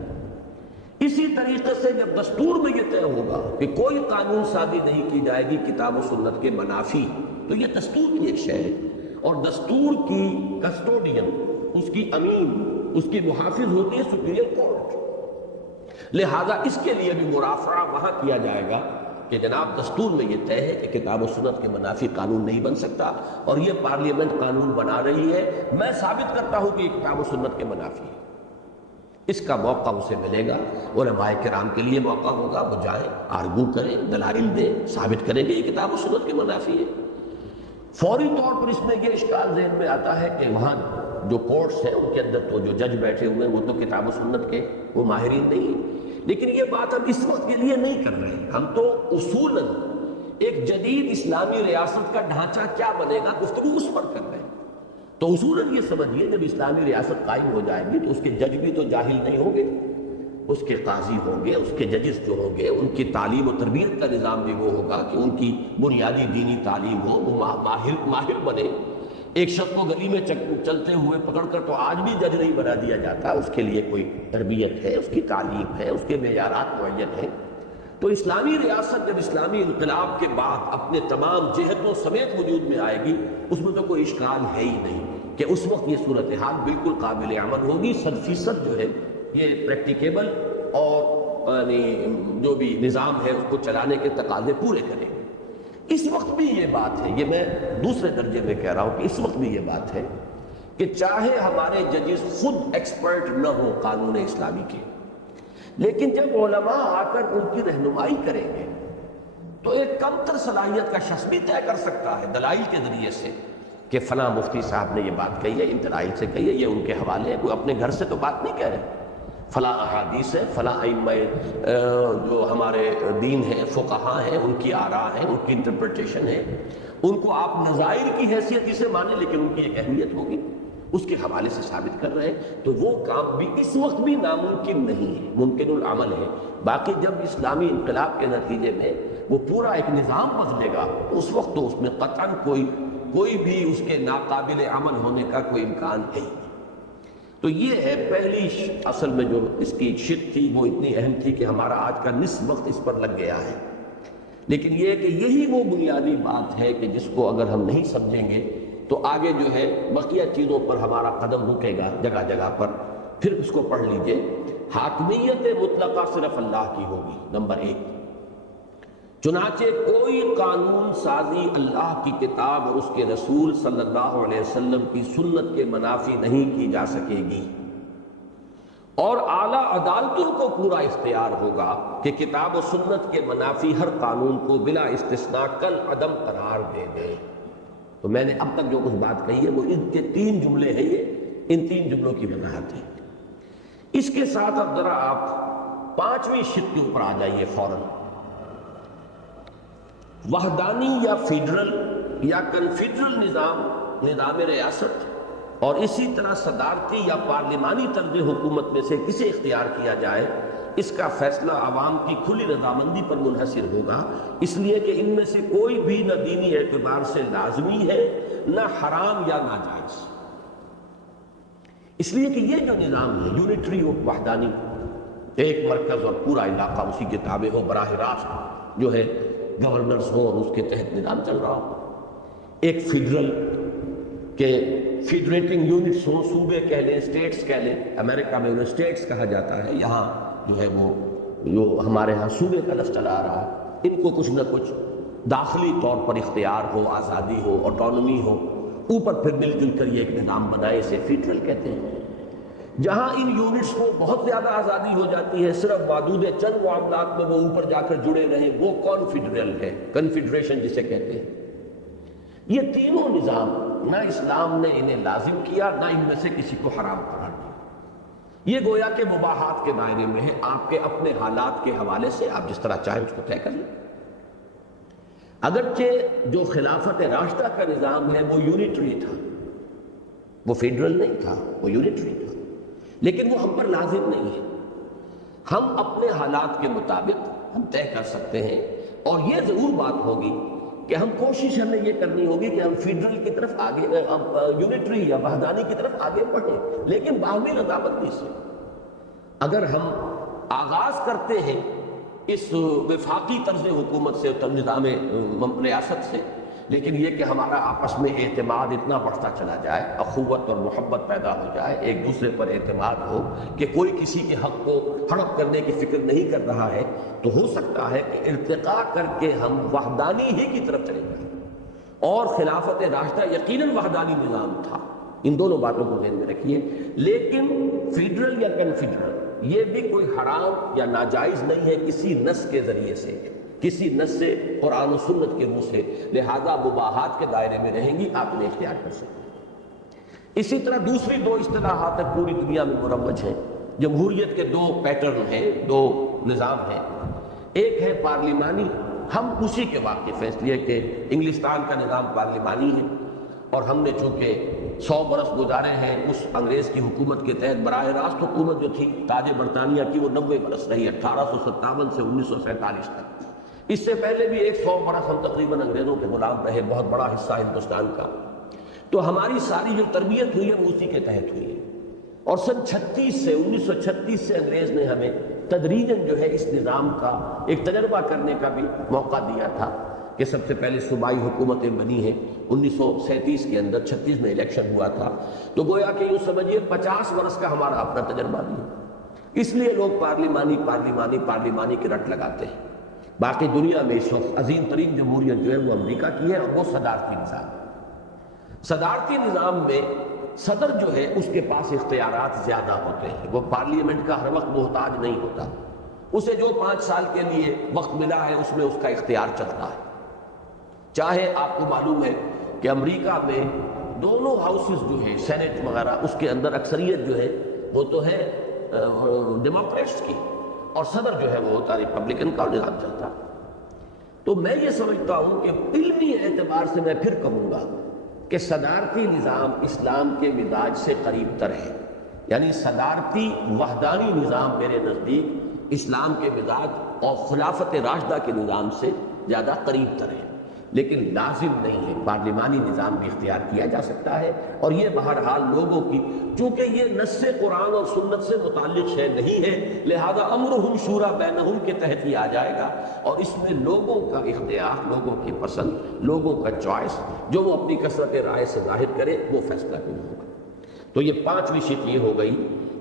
اسی طریقے سے جب دستور میں یہ طے ہوگا کہ کوئی قانون سازی نہیں کی جائے گی کتاب و سنت کے منافی، تو یہ دستور کی ایک شے ہے، اور دستور کی کسٹوڈین، اس کی امین، اس کی محافظ ہوتی ہے سپیریئر کورٹ. لہذا اس کے لیے بھی مرافعہ وہاں کیا جائے گا کہ جناب دستور میں یہ طے ہے کہ کتاب و سنت کے منافی قانون نہیں بن سکتا، اور یہ پارلیمنٹ قانون بنا رہی ہے، میں ثابت کرتا ہوں کہ یہ کتاب و سنت کے منافی ہے. اس کا موقع اسے ملے گا، علماء کرام کے لیے موقع ہوگا، وہ جائیں آرگو کریں، دلائل دیں، ثابت کریں کہ یہ کتاب و سنت کے منافی ہے. فوری طور پر اس میں یہ اشکال ذہن میں آتا ہے کہ وہاں جو کورٹس ہیں ان کے اندر تو جو جج بیٹھے ہوئے ہیں وہ تو کتاب و سنت کے وہ ماہرین نہیں ہیں، لیکن یہ بات ہم اس وقت کے لیے نہیں کر رہے ہیں، ہم تو اصولاً ایک جدید اسلامی ریاست کا ڈھانچہ کیا بنے گا گفتگو اس پر کر رہے ہیں۔ تو اصولاً یہ سمجھیے جب اسلامی ریاست قائم ہو جائے گی تو اس کے جج بھی تو جاہل نہیں ہوں گے، اس کے قاضی ہوں گے، اس کے ججز جو ہوں گے، ان کی تعلیم و تربیت کا نظام بھی وہ ہوگا کہ ان کی بنیادی دینی تعلیم ہو، وہ ماہر بنے۔ ایک شخص کو گلی میں چلتے ہوئے پکڑ کر تو آج بھی جج نہیں بنا دیا جاتا، اس کے لیے کوئی تربیت ہے، اس کی تعلیم ہے، اس کے معیارات معین ہیں۔ تو اسلامی ریاست جب اسلامی انقلاب کے بعد اپنے تمام جہتوں سمیت وجود میں آئے گی، اس میں تو کوئی اشکال ہے ہی نہیں کہ اس وقت یہ صورتحال بالکل قابل عمل ہوگی، 100% جو ہے یہ پریکٹیکیبل اور یعنی جو بھی نظام ہے اس کو چلانے کے تقاضے پورے کرے۔ اس وقت بھی یہ بات ہے، یہ میں دوسرے درجے میں کہہ رہا ہوں کہ اس وقت بھی یہ بات ہے کہ چاہے ہمارے ججز خود ایکسپرٹ نہ ہو قانون اسلامی کے، لیکن جب علماء آ کر ان کی رہنمائی کریں گے تو ایک کم تر صلاحیت کا شخص بھی طے کر سکتا ہے دلائل کے ذریعے سے کہ فلاں مفتی صاحب نے یہ بات کہی ہے، ان دلائل سے کہی ہے، یہ ان کے حوالے ہے، کوئی اپنے گھر سے تو بات نہیں کہہ رہے، فلاں احادیث ہے، فلاں ائمہ جو ہمارے دین ہیں، فقہاء ہیں، ان کی آراء ہیں، ان کی انٹرپریٹیشن ہے، ان کو آپ نظائر کی حیثیت ہی سے مانیں لیکن ان کی ایک اہمیت ہوگی، اس کے حوالے سے ثابت کر رہے ہیں۔ تو وہ کام بھی اس وقت بھی ناممکن نہیں ہے، ممکن العمل ہے۔ باقی جب اسلامی انقلاب کے نتیجے میں وہ پورا ایک نظام بدلے گا اس وقت تو اس میں قطعاً کوئی بھی اس کے ناقابل عمل ہونے کا کوئی امکان ہے ہی نہیں۔ تو یہ ہے پہلی اصل میں جو اس کی شق تھی وہ اتنی اہم تھی کہ ہمارا آج کا نصف وقت اس پر لگ گیا ہے، لیکن یہ کہ یہی وہ بنیادی بات ہے کہ جس کو اگر ہم نہیں سمجھیں گے تو آگے جو ہے بقیہ چیزوں پر ہمارا قدم رکے گا جگہ جگہ پر۔ پھر اس کو پڑھ لیجئے، حاکمیت مطلقہ صرف اللہ کی ہوگی، نمبر 1۔ چنانچہ کوئی قانون سازی اللہ کی کتاب اور اس کے رسول صلی اللہ علیہ وسلم کی سنت کے منافی نہیں کی جا سکے گی، اور اعلیٰ عدالتوں کو پورا اختیار ہوگا کہ کتاب و سنت کے منافی ہر قانون کو بلا استثناء کل عدم قرار دے دیں۔ تو میں نے اب تک جو کچھ بات کہی ہے وہ ان کے 3 جملے ہیں، یہ ان 3 جملوں کی وضاحت ہے۔ اس کے ساتھ اب ذرا آپ 5ویں شق کے اوپر آ جائیے فوراً۔ وحدانی یا فیڈرل یا کنفیڈرل نظام ریاست اور اسی طرح صدارتی یا پارلیمانی طرز حکومت میں سے کسے اختیار کیا جائے، اس کا فیصلہ عوام کی کھلی رضامندی پر منحصر ہوگا، اس لیے کہ ان میں سے کوئی بھی نہ دینی اعتبار سے لازمی ہے نہ حرام یا ناجائز۔ اس لیے کہ یہ جو نظام ہے یونیٹری اور وحدانی، ایک مرکز اور پورا علاقہ اسی کے تابع ہو، براہ راست جو ہے گورنرز ہوں اور اس کے تحت نظام چل رہا ہو، ایک فیڈرل کے فیڈریٹنگ یونٹس ہوں، صوبے کہہ لیں، اسٹیٹس کہہ لیں، امریکہ میں انہیں اسٹیٹس کہا جاتا ہے، یہاں جو ہے وہ جو ہمارے ہاں صوبے کا لفظ چلا آ رہا ہے، ان کو کچھ نہ کچھ داخلی طور پر اختیار ہو، آزادی ہو، آٹونومی ہو، اوپر پھر مل جل کر یہ ایک نظام بنائے، اسے فیڈرل کہتے ہیں۔ جہاں ان یونٹس کو بہت زیادہ آزادی ہو جاتی ہے، صرف محدود چند معاملات میں وہ اوپر جا کر جڑے رہیں، وہ کانفیڈرل ہے، کنفیڈریشن جسے کہتے ہیں۔ یہ تینوں نظام نہ اسلام نے انہیں لازم کیا نہ ان میں سے کسی کو حرام قرار دیا، یہ گویا کہ مباحات کے دائرے میں ہے، آپ کے اپنے حالات کے حوالے سے آپ جس طرح چاہیں اس کو طے کر لیں۔ اگرچہ جو خلافت راشدہ کا نظام ہے وہ یونیٹری تھا، وہ فیڈرل نہیں تھا، وہ یونیٹری تھا، لیکن وہ ہم پر لازم نہیں ہے، ہم اپنے حالات کے مطابق ہم طے کر سکتے ہیں، اور یہ ضرور بات ہوگی کہ ہم کوشش ہمیں یہ کرنی ہوگی کہ ہم فیڈرل کی طرف آگے، یونیٹری یا وحدانی کی طرف آگے بڑھیں، لیکن باہمی رضامندی سے۔ اگر ہم آغاز کرتے ہیں اس وفاقی طرز حکومت سے، نظام ریاست سے، لیکن یہ کہ ہمارا آپس میں اعتماد اتنا بڑھتا چلا جائے، اخوت اور محبت پیدا ہو جائے، ایک دوسرے پر اعتماد ہو کہ کوئی کسی کے حق کو ہڑپ کرنے کی فکر نہیں کر رہا ہے، تو ہو سکتا ہے کہ ارتقاء کر کے ہم وحدانی ہی کی طرف چلے جائیں۔ اور خلافت راشدہ یقیناً وحدانی نظام تھا، ان دونوں باتوں کو ذہن میں رکھیے، لیکن فیڈرل یا کنفیڈرل یہ بھی کوئی حرام یا ناجائز نہیں ہے کسی نص کے ذریعے سے، کسی نص سے قرآن و سنت کے منہ سے، لہذا مباحات کے دائرے میں رہیں گی، آپ انہیں اختیار کر سکتے ہیں۔ اسی طرح دوسری دو اصطلاحات پوری دنیا میں مروج ہیں۔ جمہوریت کے دو پیٹرن ہیں، دو نظام ہیں۔ ایک ہے پارلیمانی، ہم اسی کے واقف ہیں، اس لیے کہ انگلستان کا نظام پارلیمانی ہے، اور ہم نے چونکہ 100 برس گزارے ہیں اس انگریز کی حکومت کے تحت۔ براہ راست حکومت جو تھی تاج برطانیہ کی وہ 90 برس رہی، 1857 سے 1947 تک۔ اس سے پہلے بھی 100 برس ہم تقریباً انگریزوں کے غلام رہے، بہت بڑا حصہ ہندوستان کا۔ تو ہماری ساری جو تربیت ہوئی ہے وہ اسی کے تحت ہوئی ہے، اور سن 1936 سے انگریز نے ہمیں تدریجاً جو ہے اس نظام کا ایک تجربہ کرنے کا بھی موقع دیا تھا، کہ سب سے پہلے صوبائی حکومتیں بنی ہیں 1937 کے اندر، 36 میں الیکشن ہوا تھا، تو گویا کہ یوں سمجھیے 50 برس کا ہمارا اپنا تجربہ بھی ہے۔ اس لیے لوگ پارلیمانی کی رٹ لگاتے ہیں۔ باقی دنیا میں اس وقت عظیم ترین جمہوریت جو ہے وہ امریکہ کی ہے، اور وہ صدارتی نظام ہے۔ صدارتی نظام میں صدر جو ہے اس کے پاس اختیارات زیادہ ہوتے ہیں، وہ پارلیمنٹ کا ہر وقت محتاج نہیں ہوتا، اسے جو 5 سال کے لیے وقت ملا ہے اس میں اس کا اختیار چلتا ہے۔ چاہے آپ کو معلوم ہے کہ امریکہ میں دونوں ہاؤسز جو ہے سینٹ وغیرہ، اس کے اندر اکثریت جو ہے وہ تو ہے ڈیموکریٹس کی، اور صدر جو ہے وہ ہوتا ریپبلکن کا نظام چلتا۔ تو میں یہ سمجھتا ہوں کہ علمی اعتبار سے میں پھر کہوں گا کہ صدارتی نظام اسلام کے مزاج سے قریب تر ہے، یعنی صدارتی وحدانی نظام میرے نزدیک اسلام کے مزاج اور خلافت راشدہ کے نظام سے زیادہ قریب تر ہے، لیکن لازم نہیں ہے۔ پارلیمانی نظام بھی اختیار کیا جا سکتا ہے، اور یہ بہرحال لوگوں کی، چونکہ یہ نص قرآن اور سنت سے متعلق شے نہیں ہے، لہذا امرہم شورا بینہم کے تحت ہی آ جائے گا، اور اس میں لوگوں کا اختیار، لوگوں کی پسند، لوگوں کا چوائس، جو وہ اپنی کثرت رائے سے ظاہر کرے وہ فیصلہ کن ہوگا۔ تو یہ 5ویں شق یہ ہو گئی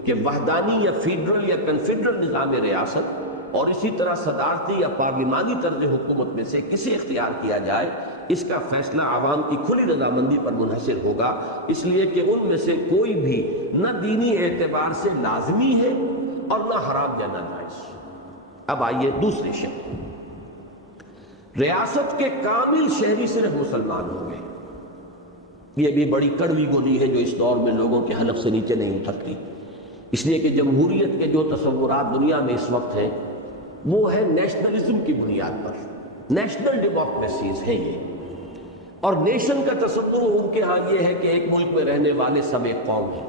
کہ وحدانی یا فیڈرل یا کنفیڈرل نظام ریاست، اور اسی طرح صدارتی یا پارلیمانی طرز حکومت میں سے کسی اختیار کیا جائے، اس کا فیصلہ عوام کی کھلی رضامندی پر منحصر ہوگا، اس لیے کہ ان میں سے کوئی بھی نہ دینی اعتبار سے لازمی ہے اور نہ حرام یا ناجائز۔ اب آئیے دوسری شق، ریاست کے کامل شہری صرف مسلمان ہوں گے۔ یہ بھی بڑی کڑوی گولی ہے جو اس دور میں لوگوں کے حلق سے نیچے نہیں اترتی، اس لیے کہ جمہوریت کے جو تصورات دنیا میں اس وقت ہیں وہ ہے نیشنلزم کی بنیاد پر، نیشنل ڈیموکریسیز ہیں یہ، اور نیشن کا تصور ان کے ہاں یہ ہے کہ ایک ملک میں رہنے والے سب ایک قوم ہیں،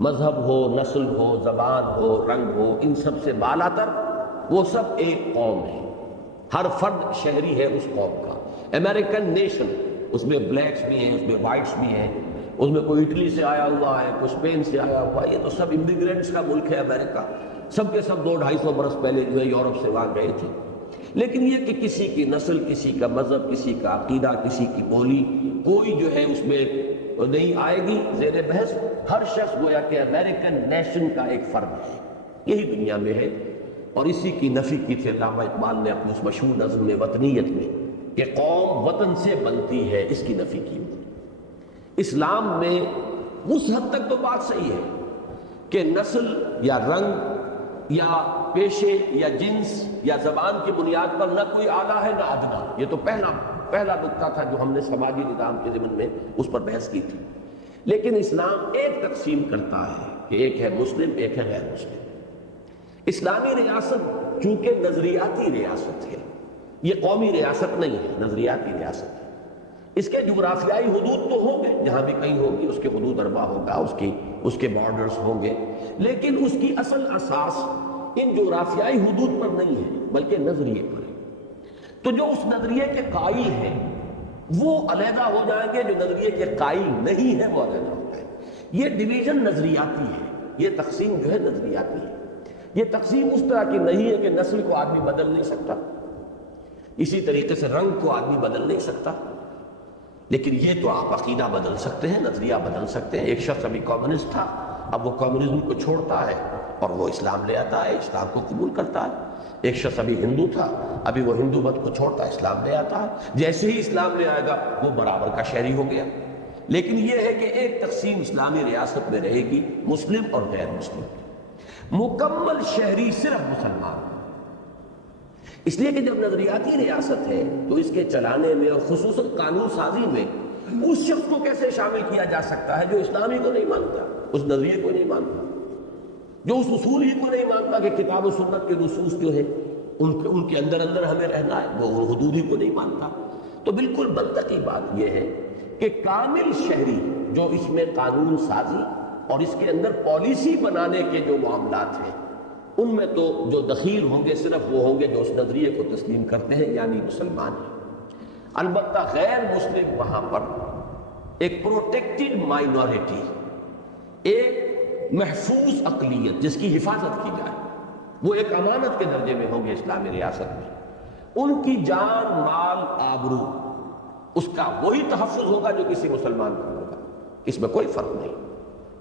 مذہب ہو، نسل ہو، زبان ہو، رنگ ہو، ان سب سے بالا تر وہ سب ایک قوم ہے، ہر فرد شہری ہے اس قوم کا۔ امریکن نیشن، اس میں بلیکس بھی ہیں، اس میں وائٹس بھی ہیں، اس میں کوئی اٹلی سے آیا ہوا ہے، کوئی اسپین سے آیا ہوا ہے، یہ تو سب امیگرینٹس کا ملک ہے امریکہ، سب کے سب 200-250 برس پہلے جو ہے یورپ سے وہاں گئے تھے۔ لیکن یہ کہ کسی کی نسل، کسی کا مذہب، کسی کا عقیدہ، کسی کی بولی، کوئی جو ہے اس میں نہیں آئے گی زیر بحث، ہر شخص گویا کہ امریکن نیشن کا ایک فرد ہے، یہی دنیا میں ہے۔ اور اسی کی نفی کی تھی علامہ اقبال نے اپنی اس مشہور نظم میں وطنیت میں، کہ قوم وطن سے بنتی ہے، اس کی نفی کی۔ اسلام میں اس حد تک تو بات صحیح ہے کہ نسل یا رنگ یا پیشے یا جنس یا زبان کی بنیاد پر نہ کوئی اعلیٰ ہے نہ ادنا، یہ تو پہلا نقطہ تھا جو ہم نے سماجی نظام کے ضمن میں اس پر بحث کی تھی۔ لیکن اسلام ایک تقسیم کرتا ہے کہ ایک ہے مسلم، ایک ہے غیر مسلم۔ اسلامی ریاست چونکہ نظریاتی ریاست ہے، یہ قومی ریاست نہیں ہے، نظریاتی ریاست ہے۔ اس کے جغرافیائی حدود تو ہوں گے، جہاں بھی کہیں ہوگی اس کے حدود اربع ہوگا، اس کے بارڈرز ہوں گے، لیکن اس کی اصل اساس ان جغرافیائی حدود پر نہیں ہے بلکہ نظریے پر ہے۔ تو جو اس نظریے کے قائل ہیں وہ علیحدہ ہو جائیں گے، جو نظریے کے قائل نہیں ہیں وہ علیحدہ ہو جائیں گے۔ یہ ڈویژن نظریاتی ہے، یہ تقسیم جو ہے نظریاتی ہے۔ یہ تقسیم اس طرح کی نہیں ہے کہ نسل کو آدمی بدل نہیں سکتا، اسی طریقے سے رنگ کو آدمی بدل نہیں سکتا، لیکن یہ تو آپ عقیدہ بدل سکتے ہیں، نظریہ بدل سکتے ہیں۔ ایک شخص ابھی کمیونسٹ تھا، اب وہ کمیونزم کو چھوڑتا ہے اور وہ اسلام لے آتا ہے، اسلام کو قبول کرتا ہے۔ ایک شخص ابھی ہندو تھا، ابھی وہ ہندو مت کو چھوڑتا ہے، اسلام لے آتا ہے۔ جیسے ہی اسلام لے آئے گا وہ برابر کا شہری ہو گیا۔ لیکن یہ ہے کہ ایک تقسیم اسلامی ریاست میں رہے گی، مسلم اور غیر مسلم۔ مکمل شہری صرف مسلمان، اس لیے کہ جب نظریاتی ریاست ہے تو اس کے چلانے میں اور خصوصاً قانون سازی میں اس شخص کو کیسے شامل کیا جا سکتا ہے جو اسلامی کو نہیں مانتا، اس نظریے کو نہیں مانتا، جو اس اصول ہی کو نہیں مانتا کہ کتاب و سنت کے نصوص جو ہے ان کے اندر اندر ہمیں رہنا ہے، وہ حدود ہی کو نہیں مانتا۔ تو بالکل منطقی بات یہ ہے کہ کامل شہری جو اس میں قانون سازی اور اس کے اندر پالیسی بنانے کے جو معاملات ہیں ان میں تو جو دخیل ہوں گے صرف وہ ہوں گے جو اس نظریے کو تسلیم کرتے ہیں، یعنی مسلمان ہیں۔ البتہ غیر مسلم وہاں پر ایک پروٹیکٹڈ مائنورٹی، ایک محفوظ اقلیت جس کی حفاظت کی جائے، وہ ایک امانت کے درجے میں ہوں گے اسلامی ریاست میں۔ ان کی جان، مال، آبرو، اس کا وہی تحفظ ہوگا جو کسی مسلمان کا ہوگا، اس میں کوئی فرق نہیں۔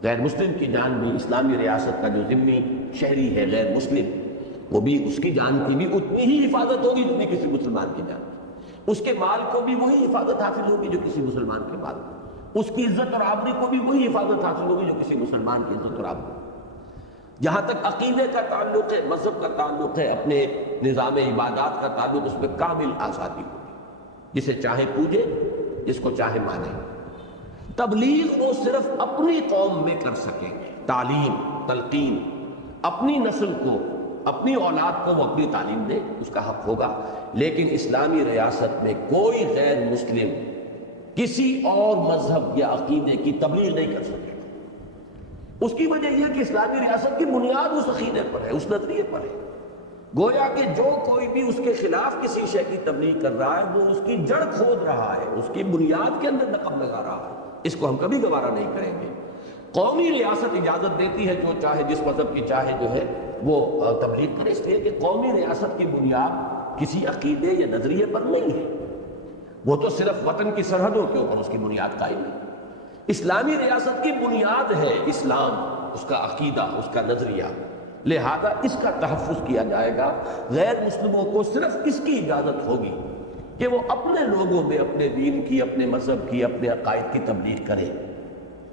غیر مسلم کی جان بھی اسلامی ریاست کا جو ذمہ شہری ہے غیر مسلم، وہ بھی اس کی جان کی بھی اتنی ہی حفاظت ہوگی جتنی کسی مسلمان کی جان کی، اس کے مال کو بھی وہی حفاظت حاصل ہوگی جو کسی مسلمان کے مال کو، اس کی عزت اور آبرو کو بھی وہی حفاظت حاصل ہوگی جو کسی مسلمان کی عزت اور آبرو۔ جہاں تک عقیدے کا تعلق ہے، مذہب کا تعلق ہے، اپنے نظام عبادات کا تعلق، اس میں کامل آزادی ہوگی، جسے چاہے پوجے، جس کو چاہے مانے۔ تبلیغ وہ صرف اپنی قوم میں کر سکیں گے، تعلیم، تلقین، اپنی نسل کو، اپنی اولاد کو وہ اپنی تعلیم دے، اس کا حق ہوگا۔ لیکن اسلامی ریاست میں کوئی غیر مسلم کسی اور مذہب یا عقیدے کی تبلیغ نہیں کر سکے گا۔ اس کی وجہ یہ ہے کہ اسلامی ریاست کی بنیاد اس عقیدے پر ہے، اس نظریے پر ہے۔ گویا کہ جو کوئی بھی اس کے خلاف کسی شے کی تبلیغ کر رہا ہے وہ اس کی جڑ کھود رہا ہے، اس کی بنیاد کے اندر نقب لگا رہا ہے۔ اس کو ہم کبھی گوارا نہیں کریں گے۔ قومی ریاست اجازت دیتی ہے جو چاہے جس مذہب کی چاہے جو ہے وہ تبلیغ کرے، اس لیے کہ قومی ریاست کی بنیاد کسی عقیدے یا نظریے پر نہیں ہے، وہ تو صرف وطن کی سرحدوں کے اوپر اس کی بنیاد قائم ہے۔ اسلامی ریاست کی بنیاد ہے اسلام، اس کا عقیدہ، اس کا نظریہ، لہذا اس کا تحفظ کیا جائے گا۔ غیر مسلموں کو صرف اس کی اجازت ہوگی کہ وہ اپنے لوگوں میں اپنے دین کی، اپنے مذہب کی، اپنے عقائد کی تبلیغ کریں،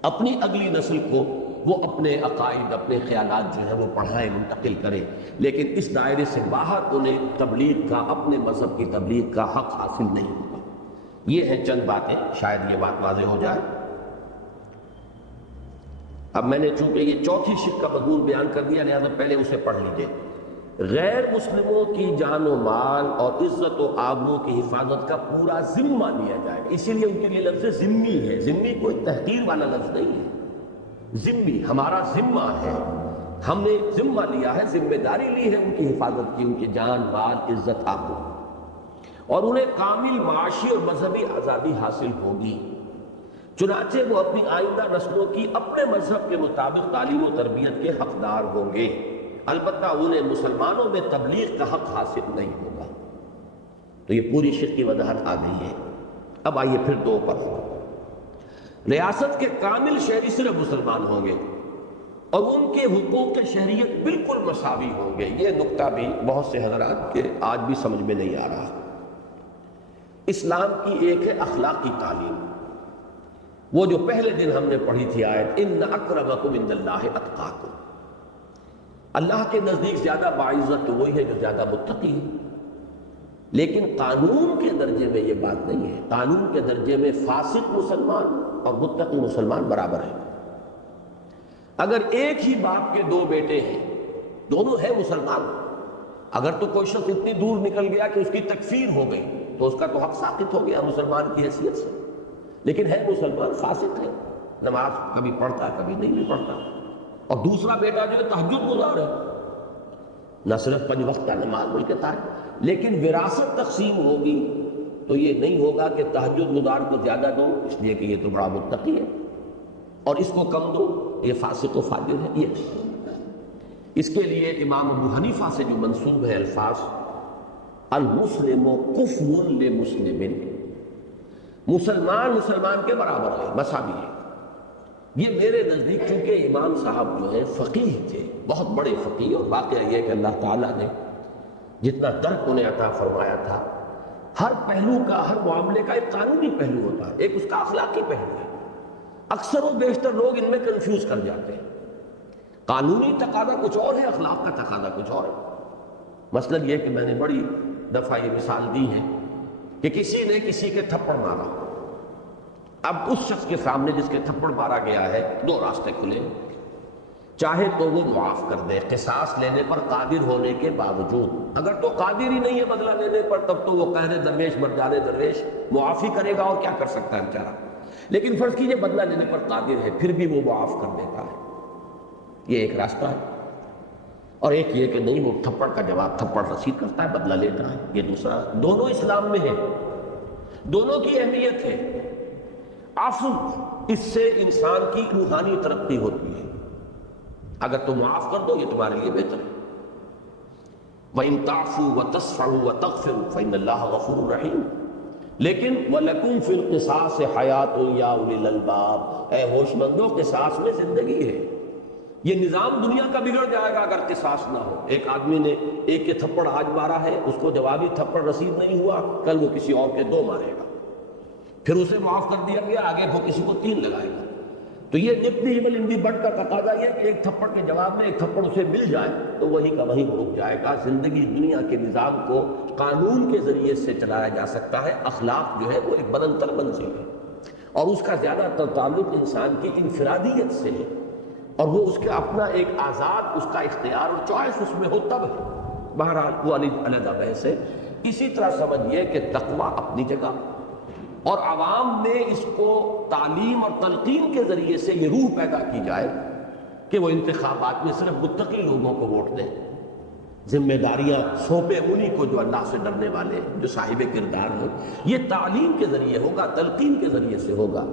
اپنی اگلی نسل کو وہ اپنے عقائد، اپنے خیالات جو ہیں وہ پڑھائیں، منتقل کریں، لیکن اس دائرے سے باہر انہیں تبلیغ کا، اپنے مذہب کی تبلیغ کا حق حاصل نہیں ہوگا۔ یہ ہیں چند باتیں، شاید یہ بات واضح ہو جائے۔ اب میں نے چونکہ یہ چوتھی شق کا مضمون بیان کر دیا، لہذا پہلے اسے پڑھ لیجئے۔ غیر مسلموں کی جان و مال اور عزت و آبرو کی حفاظت کا پورا ذمہ لیا جائے گا، اسی لیے ان کے لیے لفظ ذمہ ہے۔ ذمہ کوئی تحقیر والا لفظ نہیں ہے، ذمہ ہمارا ذمہ ہے، ہم نے ذمہ لیا ہے، ذمہ داری لی ہے ان کی حفاظت کی، ان کی جان، مال، عزت، آبرو، اور انہیں کامل معاشی اور مذہبی آزادی حاصل ہوگی۔ چنانچہ وہ اپنی آئندہ نسلوں کی اپنے مذہب کے مطابق تعلیم و تربیت کے حقدار ہوں گے، البتہ انہیں مسلمانوں میں تبلیغ کا حق حاصل نہیں ہوگا۔ تو یہ پوری شق کی وضاحت آ گئی ہے۔ اب آئیے پھر دو پر۔ ریاست کے کامل شہری صرف مسلمان ہوں گے اور ان کے حقوق شہریت بالکل مساوی ہوں گے۔ یہ نقطہ بھی بہت سے حضرات کے آج بھی سمجھ میں نہیں آ رہا۔ اسلام کی ایک ہے اخلاقی تعلیم، وہ جو پہلے دن ہم نے پڑھی تھی آیت، ان اکرمکم عند اللہ اتقاکم، اللہ کے نزدیک زیادہ باعزت تو وہی ہے جو زیادہ متقی ہے۔ لیکن قانون کے درجے میں یہ بات نہیں ہے، قانون کے درجے میں فاسق مسلمان اور متقی مسلمان برابر ہیں۔ اگر ایک ہی باپ کے دو بیٹے ہیں، دونوں ہیں مسلمان، اگر تو کوئی شخص اتنی دور نکل گیا کہ اس کی تکفیر ہو گئی تو اس کا تو حق ساقط ہو گیا مسلمان کی حیثیت سے، لیکن ہے مسلمان، فاسق ہے، نماز کبھی پڑھتا کبھی نہیں بھی پڑھتا، اور دوسرا بیٹا جو ہے تہجد گزار ہے، نہ صرف 5 وقت کا نماز بلکہ تہجد، لیکن وراثت تقسیم ہوگی تو یہ نہیں ہوگا کہ تہجد گزار کو زیادہ دو اس لیے کہ یہ تو بڑا متقی ہے اور اس کو کم دو، یہ فاسق و فاجر ہے۔ یہ اس کے لیے امام ابو حنیفہ سے جو منسوب ہے الفاظ، المسلم کفر لمسلم، مسلمان مسلمان کے برابر ہے، مساوی ہے۔ یہ میرے نزدیک چونکہ امام صاحب جو ہے فقیہ تھے، بہت بڑے فقیہ، اور واقعہ یہ کہ اللہ تعالیٰ نے جتنا درک انہیں عطا فرمایا تھا، ہر پہلو کا، ہر معاملے کا ایک قانونی پہلو ہوتا ہے، ایک اس کا اخلاقی پہلو ہے۔ اکثر و بیشتر لوگ ان میں کنفیوز کر جاتے ہیں، قانونی تقاضا کچھ اور ہے، اخلاق کا تقاضا کچھ اور ہے۔ مثلا یہ کہ میں نے بڑی دفعہ یہ مثال دی ہے کہ کسی نے کسی کے تھپڑ مارا، اب اس شخص کے سامنے جس کے تھپڑ مارا گیا ہے دو راستے کھلے، چاہے تو وہ معاف کر دے قصاص لینے پر قادر ہونے کے باوجود، اگر تو قادر ہی نہیں ہے بدلہ لینے پر تب تو وہ قہر درویش مردار درویش معافی کرے گا، اور کیا کر سکتا ہے بیچارہ، لیکن فرض کیجئے بدلہ لینے پر قادر ہے پھر بھی وہ معاف کر دیتا ہے، یہ ایک راستہ ہے، اور ایک یہ کہ نہیں وہ تھپڑ کا جواب تھپڑ رسید کرتا ہے، بدلہ لیتا ہے، یہ دوسرا، دونوں اسلام میں ہے، دونوں کی اہمیت ہے۔ عفو، اس سے انسان کی روحانی ترقی ہوتی ہے، اگر تم معاف کر دو یہ تمہارے لیے بہتر ہے۔ وَإِن تَعْفُوا وَتَصْفَحُوا وَتَغْفِرُوا فَإِنَّ اللَّهَ غَفُورٌ رَحِيمٌ، لیکن وَلَكُمْ فِي الْقِصَاصِ حَيَاةٌ يَا أُولِي الْأَلْبَابِ، اے ہوش مندوں قصاص میں زندگی ہے۔ یہ نظام دنیا کا بگڑ جائے گا اگر قصاص نہ ہو۔ ایک آدمی نے ایک کے تھپڑ آج مارا ہے، اس کو جوابی تھپڑ رسید نہیں ہوا، کل وہ کسی اور کے 2 مارے گا، پھر اسے معاف کر دیا گیا، آگے وہ کسی کو 3 لگائے گا۔ تو یہ نپتی ایول ان دی بٹ کا تقاضا یہ کہ ایک تھپڑ کے جواب میں ایک تھپڑ اسے مل جائے تو وہی کا وہی رک جائے گا۔ زندگی دنیا کے نظام کو قانون کے ذریعے سے چلایا جا سکتا ہے، اخلاق جو ہے وہ ایک بلند تر منزل ہے، اور اس کا زیادہ تر تعلق انسان کی انفرادیت سے ہے، اور وہ اس کا اپنا ایک آزاد اس کا اختیار اور چوائس اس میں ہو تب ہے۔ بہرحال وہ علیحدہ بحث ہے۔ اسی طرح سمجھیے کہ تقویٰ اپنی جگہ، اور عوام میں اس کو تعلیم اور تلقین کے ذریعے سے یہ روح پیدا کی جائے کہ وہ انتخابات میں صرف متقی لوگوں کو ووٹ دیں، ذمہ داریاں سونپے انہی کو جو اللہ سے ڈرنے والے، جو صاحب کردار ہوں۔ یہ تعلیم کے ذریعے ہوگا، تلقین کے ذریعے سے ہوگا۔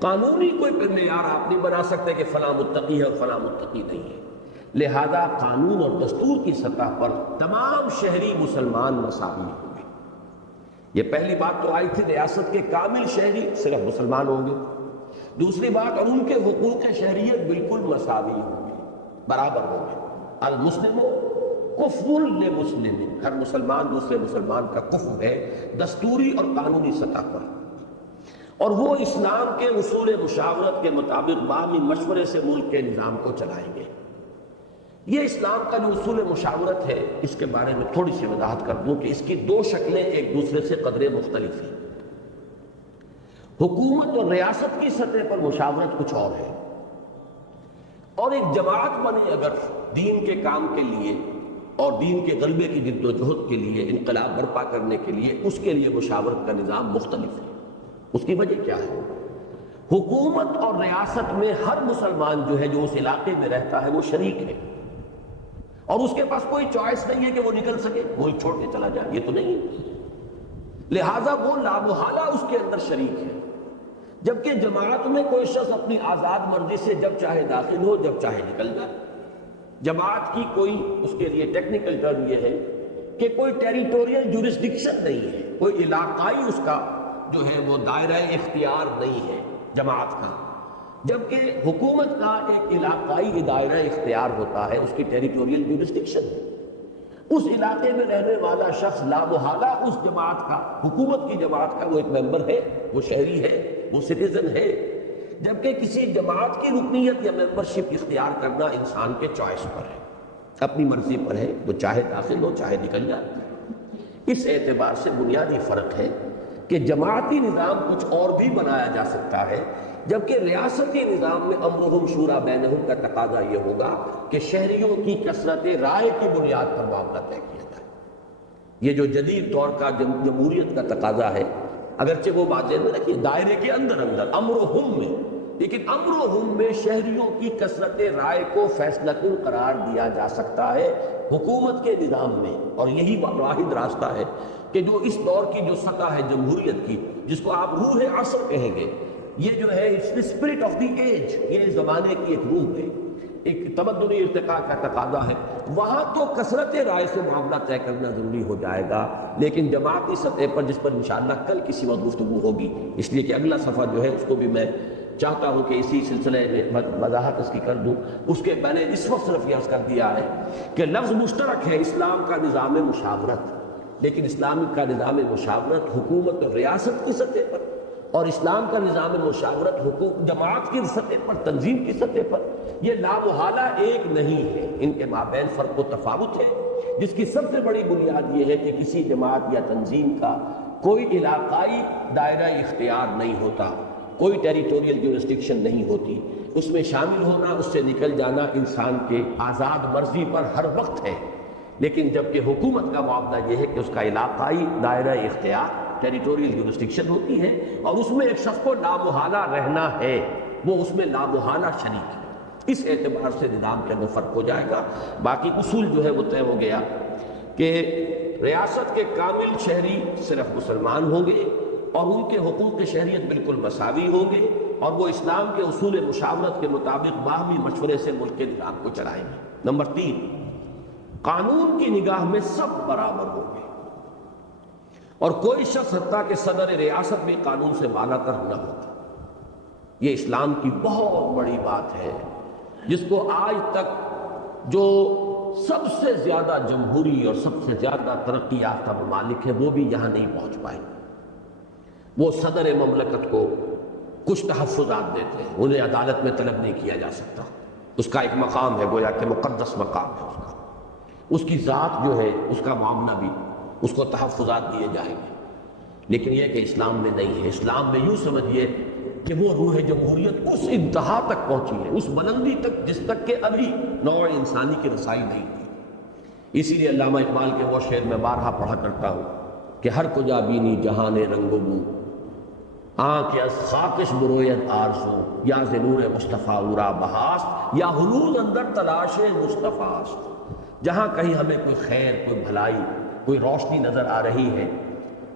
قانونی کوئی معیار آپ نہیں بنا سکتے کہ فلاں متقی ہے اور فلاں متقی نہیں ہے، لہذا قانون اور دستور کی سطح پر تمام شہری مسلمان مساوی ہوں گے۔ یہ پہلی بات تو آئی تھی، ریاست کے کامل شہری صرف مسلمان ہوں گے۔ دوسری بات، اور ان کے حقوق شہریت بالکل مساوی ہوں گے، برابر ہوں گے۔ المسلم کفر لمسلم، ہر مسلمان دوسرے مسلمان کا کفر ہے دستوری اور قانونی سطح پر، اور وہ اسلام کے اصول مشاورت کے مطابق باہمی مشورے سے ملک کے نظام کو چلائیں گے۔ یہ اسلام کا جو اصول مشاورت ہے، اس کے بارے میں تھوڑی سی وضاحت کر دوں کہ اس کی 2 شکلیں ایک دوسرے سے قدرے مختلف ہیں۔ حکومت اور ریاست کی سطح پر مشاورت کچھ اور ہے، اور ایک جماعت بنی اگر دین کے کام کے لیے اور دین کے غلبے کی جد و جہد کے لیے، انقلاب برپا کرنے کے لیے، اس کے لیے مشاورت کا نظام مختلف ہے۔ اس کی وجہ کیا ہے؟ حکومت اور ریاست میں ہر مسلمان جو ہے جو اس علاقے میں رہتا ہے وہ شریک ہے، اور اس کے پاس کوئی چوائس نہیں ہے کہ وہ نکل سکے، ملک چھوڑ کے چلا جائے، یہ تو نہیں ہے، لہٰذا وہ لامحالہ اس کے اندر شریک ہے۔ جبکہ جماعت میں کوئی شخص اپنی آزاد مرضی سے جب چاہے داخل ہو، جب چاہے نکل جائے۔ جماعت کی کوئی، اس کے لیے ٹیکنیکل ٹرم یہ ہے کہ کوئی ٹیریٹوریل جورسڈکشن نہیں ہے، کوئی علاقائی اس کا جو ہے وہ دائرہ اختیار نہیں ہے جماعت کا، جبکہ حکومت کا ایک علاقائی دائرہ اختیار ہوتا ہے، اس کی ٹیریٹوریل جورسڈکشن ہے۔ اس علاقے میں رہنے والا شخص لامحالہ اس جماعت کا، حکومت کی جماعت کا وہ ایک ممبر ہے، وہ شہری ہے، وہ سٹیزن ہے، جبکہ کسی جماعت کی رکنیت یا ممبرشپ اختیار کرنا انسان کے چوائس پر ہے، اپنی مرضی پر ہے، وہ چاہے داخل ہو چاہے نکل جائے۔ اس اعتبار سے بنیادی فرق ہے کہ جماعتی نظام کچھ اور بھی بنایا جا سکتا ہے، جبکہ ریاستی نظام میں امرہم شورا بینہم کا تقاضا یہ ہوگا کہ شہریوں کی کثرت رائے کی بنیاد پر معاملہ طے کیا جائے۔ یہ جو جدید طور کا جمہوریت کا تقاضا ہے، اگرچہ وہ بات ذہن میں رکھیے دائرے کے اندر امرہم میں، لیکن امرہم میں شہریوں کی کثرت رائے کو فیصلہ کن قرار دیا جا سکتا ہے حکومت کے نظام میں، اور یہی واحد راستہ ہے کہ جو اس دور کی جو سطح ہے جمہوریت کی، جس کو آپ روح عصر کہیں گے، یہ جو ہے اسپرٹ آف دی ایج، یہ زمانے کی ایک روح ہے، ایک تمدنی ارتقاء کا تقاضا ہے، وہاں تو کثرت رائے سے معاملہ طے کرنا ضروری ہو جائے گا، لیکن جماعتی سطح پر، جس پر انشاءاللہ کل کسی وقت گفتگو ہوگی، اس لیے کہ اگلا صفحہ جو ہے اس کو بھی میں چاہتا ہوں کہ اسی سلسلے میں وضاحت اس کی کر دوں۔ اس کے میں نے اس وقت صرف یہ کر دیا ہے کہ لفظ مشترک ہے اسلام کا نظام مشاورت، لیکن اسلام کا نظام مشاورت حکومت اور ریاست کی سطح پر، اور اسلام کا نظام مشاورت حکومت جماعت کی سطح پر، تنظیم کی سطح پر، یہ لامحالہ ایک نہیں ہے، ان کے مابین فرق و تفاوت ہے، جس کی سب سے بڑی بنیاد یہ ہے کہ کسی جماعت یا تنظیم کا کوئی علاقائی دائرہ اختیار نہیں ہوتا، کوئی ٹیریٹوریل جورسڈکشن نہیں ہوتی، اس میں شامل ہونا، اس سے نکل جانا انسان کے آزاد مرضی پر ہر وقت ہے۔ لیکن جبکہ حکومت کا معاملہ یہ ہے کہ اس کا علاقائی دائرہ اختیار ٹیریٹوریل جورسڈکشن ہوتی ہے، اور اس میں ایک شخص کو لامحالہ رہنا ہے، وہ اس میں لامحالہ شریک ہے۔ اس اعتبار سے نظام کے اندر فرق ہو جائے گا۔ باقی اصول جو ہے وہ طے ہو گیا کہ ریاست کے کامل شہری صرف مسلمان ہوں گے، اور ان کے حقوق شہریت بالکل مساوی ہوں گے، اور وہ اسلام کے اصول مشاورت کے مطابق باہمی مشورے سے ملک کے نظام کو چلائیں گے۔ نمبر 3، قانون کی نگاہ میں سب برابر ہوں گے، اور کوئی شخص حتیٰ کہ صدر ریاست بھی قانون سے بالا تر نہ ہوگا۔ یہ اسلام کی بہت بڑی بات ہے، جس کو آج تک جو سب سے زیادہ جمہوری اور سب سے زیادہ ترقی یافتہ ممالک ہیں وہ بھی یہاں نہیں پہنچ پائے۔ وہ صدر مملکت کو کچھ تحفظات دیتے ہیں، انہیں عدالت میں طلب نہیں کیا جا سکتا، اس کا ایک مقام ہے، گویا کہ مقدس مقام ہے اس کا، اس کی ذات جو ہے اس کا معاملہ بھی اس کو تحفظات دیے جائیں گے۔ لیکن یہ کہ اسلام میں نہیں ہے۔ اسلام میں یوں سمجھیے کہ وہ روح جمہوریت اس انتہا تک پہنچی ہے، اس بلندی تک جس تک کہ ابھی نوع انسانی کی رسائی نہیں تھی۔ اسی لیے علامہ اقبال کے وہ شعر میں بارہا پڑھا کرتا ہوں کہ ہر کجا بینی جہان رنگ و بو، آنکھ از خاکش برویت آرزو، یا ضرور مصطفیٰ اورا بہاست، یا حلول اندر تلاش مصطفیٰ است۔ جہاں کہیں ہمیں کوئی خیر، کوئی بھلائی، کوئی روشنی نظر آ رہی ہے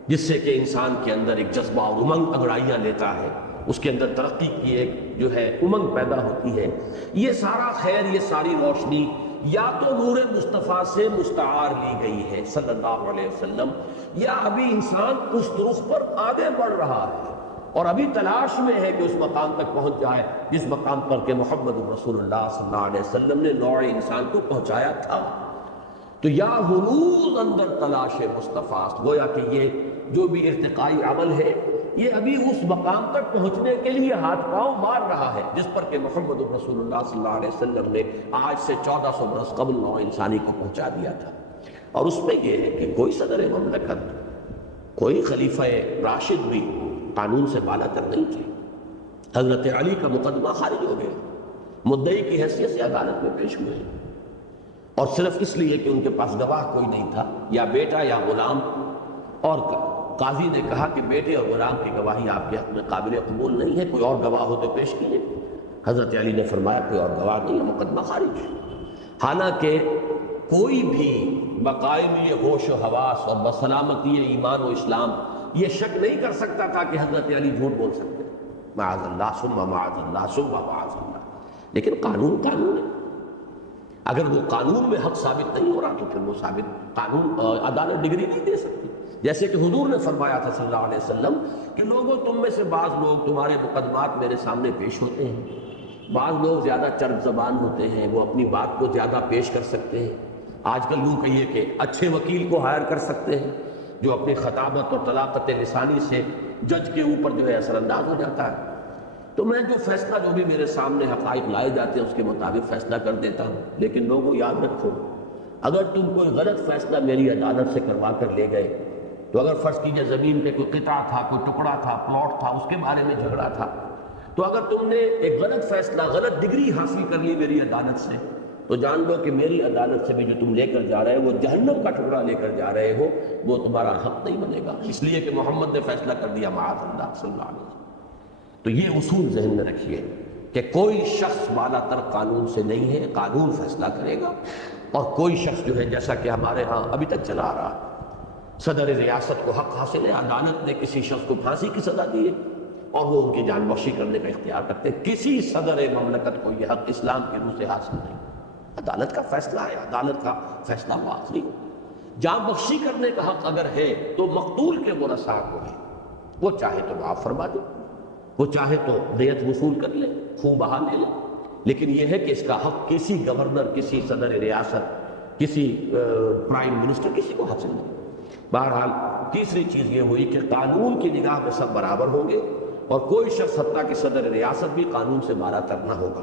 جس سے کہ انسان کے اندر ایک جذبہ اور امنگ انگڑائیاں لیتا ہے، اس کے اندر ترقی کی ایک جو ہے امنگ پیدا ہوتی ہے، یہ سارا خیر، یہ ساری روشنی یا تو نور مصطفیٰ سے مستعار لی گئی ہے صلی اللہ علیہ وسلم، یا ابھی انسان اس رخ پر آگے بڑھ رہا ہے اور ابھی تلاش میں ہے کہ اس مقام تک پہنچ جائے جس مقام پر کہ محمد رسول اللہ صلی اللہ علیہ وسلم نے نوع انسان کو پہنچایا تھا۔ تو یا حلول اندر تلاش مصطفیٰ، گویا کہ یہ جو بھی ارتقائی عمل ہے یہ ابھی اس مقام تک پہنچنے کے لیے ہاتھ پاؤں مار رہا ہے جس پر کہ محمد رسول اللہ صلی اللہ علیہ وسلم نے آج سے 1400 برس قبل نوع انسانی کو پہنچا دیا تھا۔ اور اس میں یہ ہے کہ کوئی صدر مملکت، کوئی خلیفہ راشد بھی قانون سے بالا تر نہیں تھے۔ حضرت علی کا مقدمہ خارج ہو گیا، مدعی کی حیثیت سے عدالت میں پیش ہوئے، اور صرف اس لیے کہ ان کے پاس گواہ کوئی نہیں تھا، یا بیٹا یا غلام، اور قاضی نے کہا کہ بیٹے اور غلام کی گواہی آپ کے حق میں قابل قبول نہیں ہے، کوئی اور گواہ ہو تو پیش کیجیے۔ حضرت علی نے فرمایا کوئی اور گواہ نہیں ہے، مقدمہ خارج ہے۔ حالانکہ کوئی بھی بقائم ہوش و حواس اور بسلامتی ایمان و اسلام یہ شک نہیں کر سکتا تھا کہ حضرت علی جھوٹ بول سکتے، معاذ اللہ ثم معاذ اللہ ثم معاذ اللہ۔ لیکن قانون قانون ہے، اگر وہ قانون میں حق ثابت نہیں ہو رہا تو پھر وہ ثابت قانون عدالت ڈگری نہیں دے سکتی۔ جیسے کہ حضور نے فرمایا تھا صلی اللہ علیہ وسلم کہ لوگوں تم میں سے بعض لوگ تمہارے مقدمات میرے سامنے پیش ہوتے ہیں، بعض لوگ زیادہ چرب زبان ہوتے ہیں، وہ اپنی بات کو زیادہ پیش کر سکتے ہیں۔ آج کل یوں کہیے کہ اچھے وکیل کو ہائر کر سکتے ہیں جو اپنی خطابت اور طلاقت لسانی سے جج کے اوپر جو ہے اثر انداز ہو جاتا ہے۔ تو میں جو فیصلہ جو بھی میرے سامنے حقائق لائے جاتے ہیں اس کے مطابق فیصلہ کر دیتا ہوں، لیکن لوگوں یاد رکھو اگر تم کوئی غلط فیصلہ میری عدالت سے کروا کر لے گئے تو اگر فرض کیجئے زمین پہ کوئی قطعہ تھا، کوئی ٹکڑا تھا، پلاٹ تھا، اس کے بارے میں جھگڑا تھا، تو اگر تم نے ایک غلط فیصلہ، غلط ڈگری حاصل کر لی میری عدالت سے، تو جان لو کہ میری عدالت سے بھی جو تم لے کر جا رہے ہو وہ جہنم کا ٹکڑا لے کر جا رہے ہو، وہ تمہارا حق نہیں بنے گا، اس لیے کہ محمد نے فیصلہ کر دیا معاذ اللہ صلی اللہ علیہ وسلم۔ تو یہ اصول ذہن میں رکھیے کہ کوئی شخص بالا تر قانون سے نہیں ہے، قانون فیصلہ کرے گا، اور کوئی شخص جو ہے جیسا کہ ہمارے ہاں ابھی تک چلا آ رہا ہے، صدر ریاست کو حق حاصل ہے، عدالت نے کسی شخص کو پھانسی کی سزا دی ہے اور وہ ان کی جان بخشی کرنے کا اختیار کرتے ہیں۔ کسی صدر مملکت کو یہ حق اسلام کے روح سے حاصل نہیں، عدالت کا فیصلہ ہے، عدالت کا فیصلہ وہ آخری ہو۔ جان بخشی کرنے کا حق اگر ہے تو مقتول کے ورثاء کو ہے، وہ چاہے تو معاف فرما دے، وہ چاہے تو دیت وصول کر لے، خون بہا لے لے، لیکن یہ ہے کہ اس کا حق کسی گورنر، کسی صدر ریاست، کسی پرائم منسٹر، کسی کو حاصل نہیں۔ بہرحال تیسری چیز یہ ہوئی کہ قانون کی نگاہ میں سب برابر ہوں گے، اور کوئی شخص حتیٰ کہ صدر ریاست بھی قانون سے بالا تر نہ ہوگا۔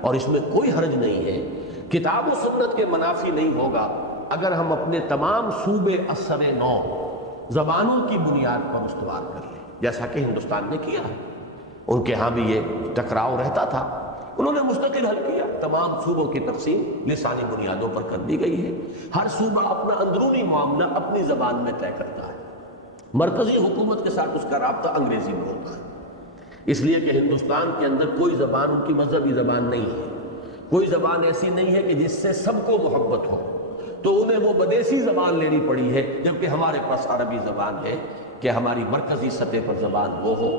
اور اس میں کوئی حرج نہیں ہے، کتاب و سنت کے منافی نہیں ہوگا اگر ہم اپنے تمام صوبے اثر نو زبانوں کی بنیاد پر استوار کر لیں، جیسا کہ ہندوستان نے کیا ہے۔ ان کے ہاں بھی یہ ٹکراؤ رہتا تھا، انہوں نے مستقل حل کیا، تمام صوبوں کی تقسیم لسانی بنیادوں پر کر دی گئی ہے، ہر صوبہ اپنا اندرونی معاملہ اپنی زبان میں طے کرتا ہے، مرکزی حکومت کے ساتھ اس کا رابطہ انگریزی میں ہوتا ہے، اس لیے کہ ہندوستان کے اندر کوئی زبان ان کی مذہبی زبان نہیں ہے، کوئی زبان ایسی نہیں ہے کہ جس سے سب کو محبت ہو، تو انہیں وہ بدیسی زبان لینی پڑی ہے، جبکہ ہمارے پاس عربی زبان ہے کہ ہماری مرکزی سطح پر زبان وہ ہو،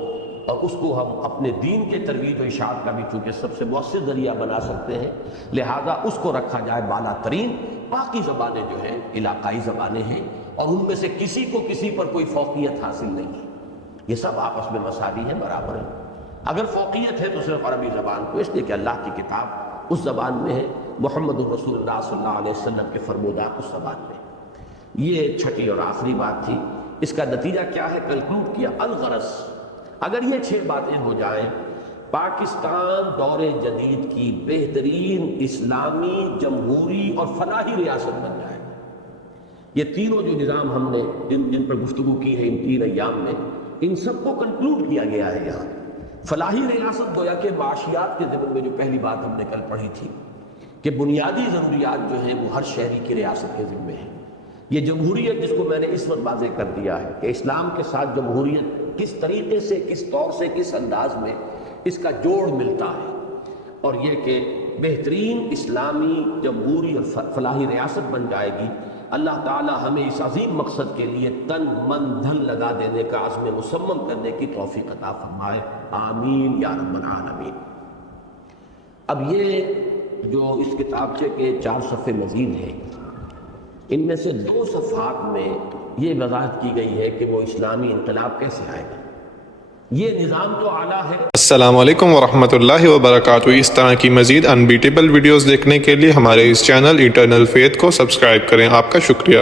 اور اس کو ہم اپنے دین کے ترویج و اشاعت کا بھی چونکہ سب سے مؤثر ذریعہ بنا سکتے ہیں، لہذا اس کو رکھا جائے بالا ترین۔ باقی زبانیں جو ہیں علاقائی زبانیں ہیں، اور ان میں سے کسی کو کسی پر کوئی فوقیت حاصل نہیں ہے، یہ سب آپس میں مساوی ہیں، برابر ہیں۔ اگر فوقیت ہے تو صرف عربی زبان کو، اس لیے کہ اللہ کی کتاب اس زبان میں ہے، محمد الرسول اللہ صلی اللہ علیہ وسلم کے فرمودات اس زبان میں۔ یہ چھٹی اور آخری بات تھی، اس کا نتیجہ کیا ہے؟ کنکلوڈ کیا، الغرض اگر یہ 6 باتیں ہو جائیں، پاکستان دور جدید کی بہترین اسلامی جمہوری اور فلاحی ریاست بن جائے گی۔ یہ تینوں جو نظام ہم نے جن پر گفتگو کی ہے ان 3 ایام میں، ان سب کو کنکلوڈ کیا گیا ہے یہاں۔ فلاحی ریاست گویا کہ معاشیات کے ضمن میں جو پہلی بات ہم نے کل پڑھی تھی کہ بنیادی ضروریات جو ہیں وہ ہر شہری کی ریاست کے ذمہ ہیں۔ یہ جمہوریت جس کو میں نے اس وقت واضح کر دیا ہے کہ اسلام کے ساتھ جمہوریت کس طریقے سے، کس طور سے، کس انداز میں اس کا جوڑ ملتا ہے، اور یہ کہ بہترین اسلامی جمہوری اور فلاحی ریاست بن جائے گی۔ اللہ تعالی ہمیں اس عظیم مقصد کے لیے تن من دھن لگا دینے کا عزم مصمم کرنے کی توفیق عطا فرمائے، آمین یا رب العالمین۔ اب یہ جو اس کتابچے کے 4 صفحے مزید ہیں، ان میں سے 2 صفحات میں یہ وضاحت کی گئی ہے کہ وہ اسلامی انقلاب کیسے آئے گا۔ یہ نظام تو اعلیٰ ہے۔ السلام علیکم ورحمۃ اللہ وبرکاتہ۔ اس طرح کی مزید انبیٹیبل ویڈیوز دیکھنے کے لیے ہمارے اس چینل ایٹرنل فیتھ کو سبسکرائب کریں۔ آپ کا شکریہ۔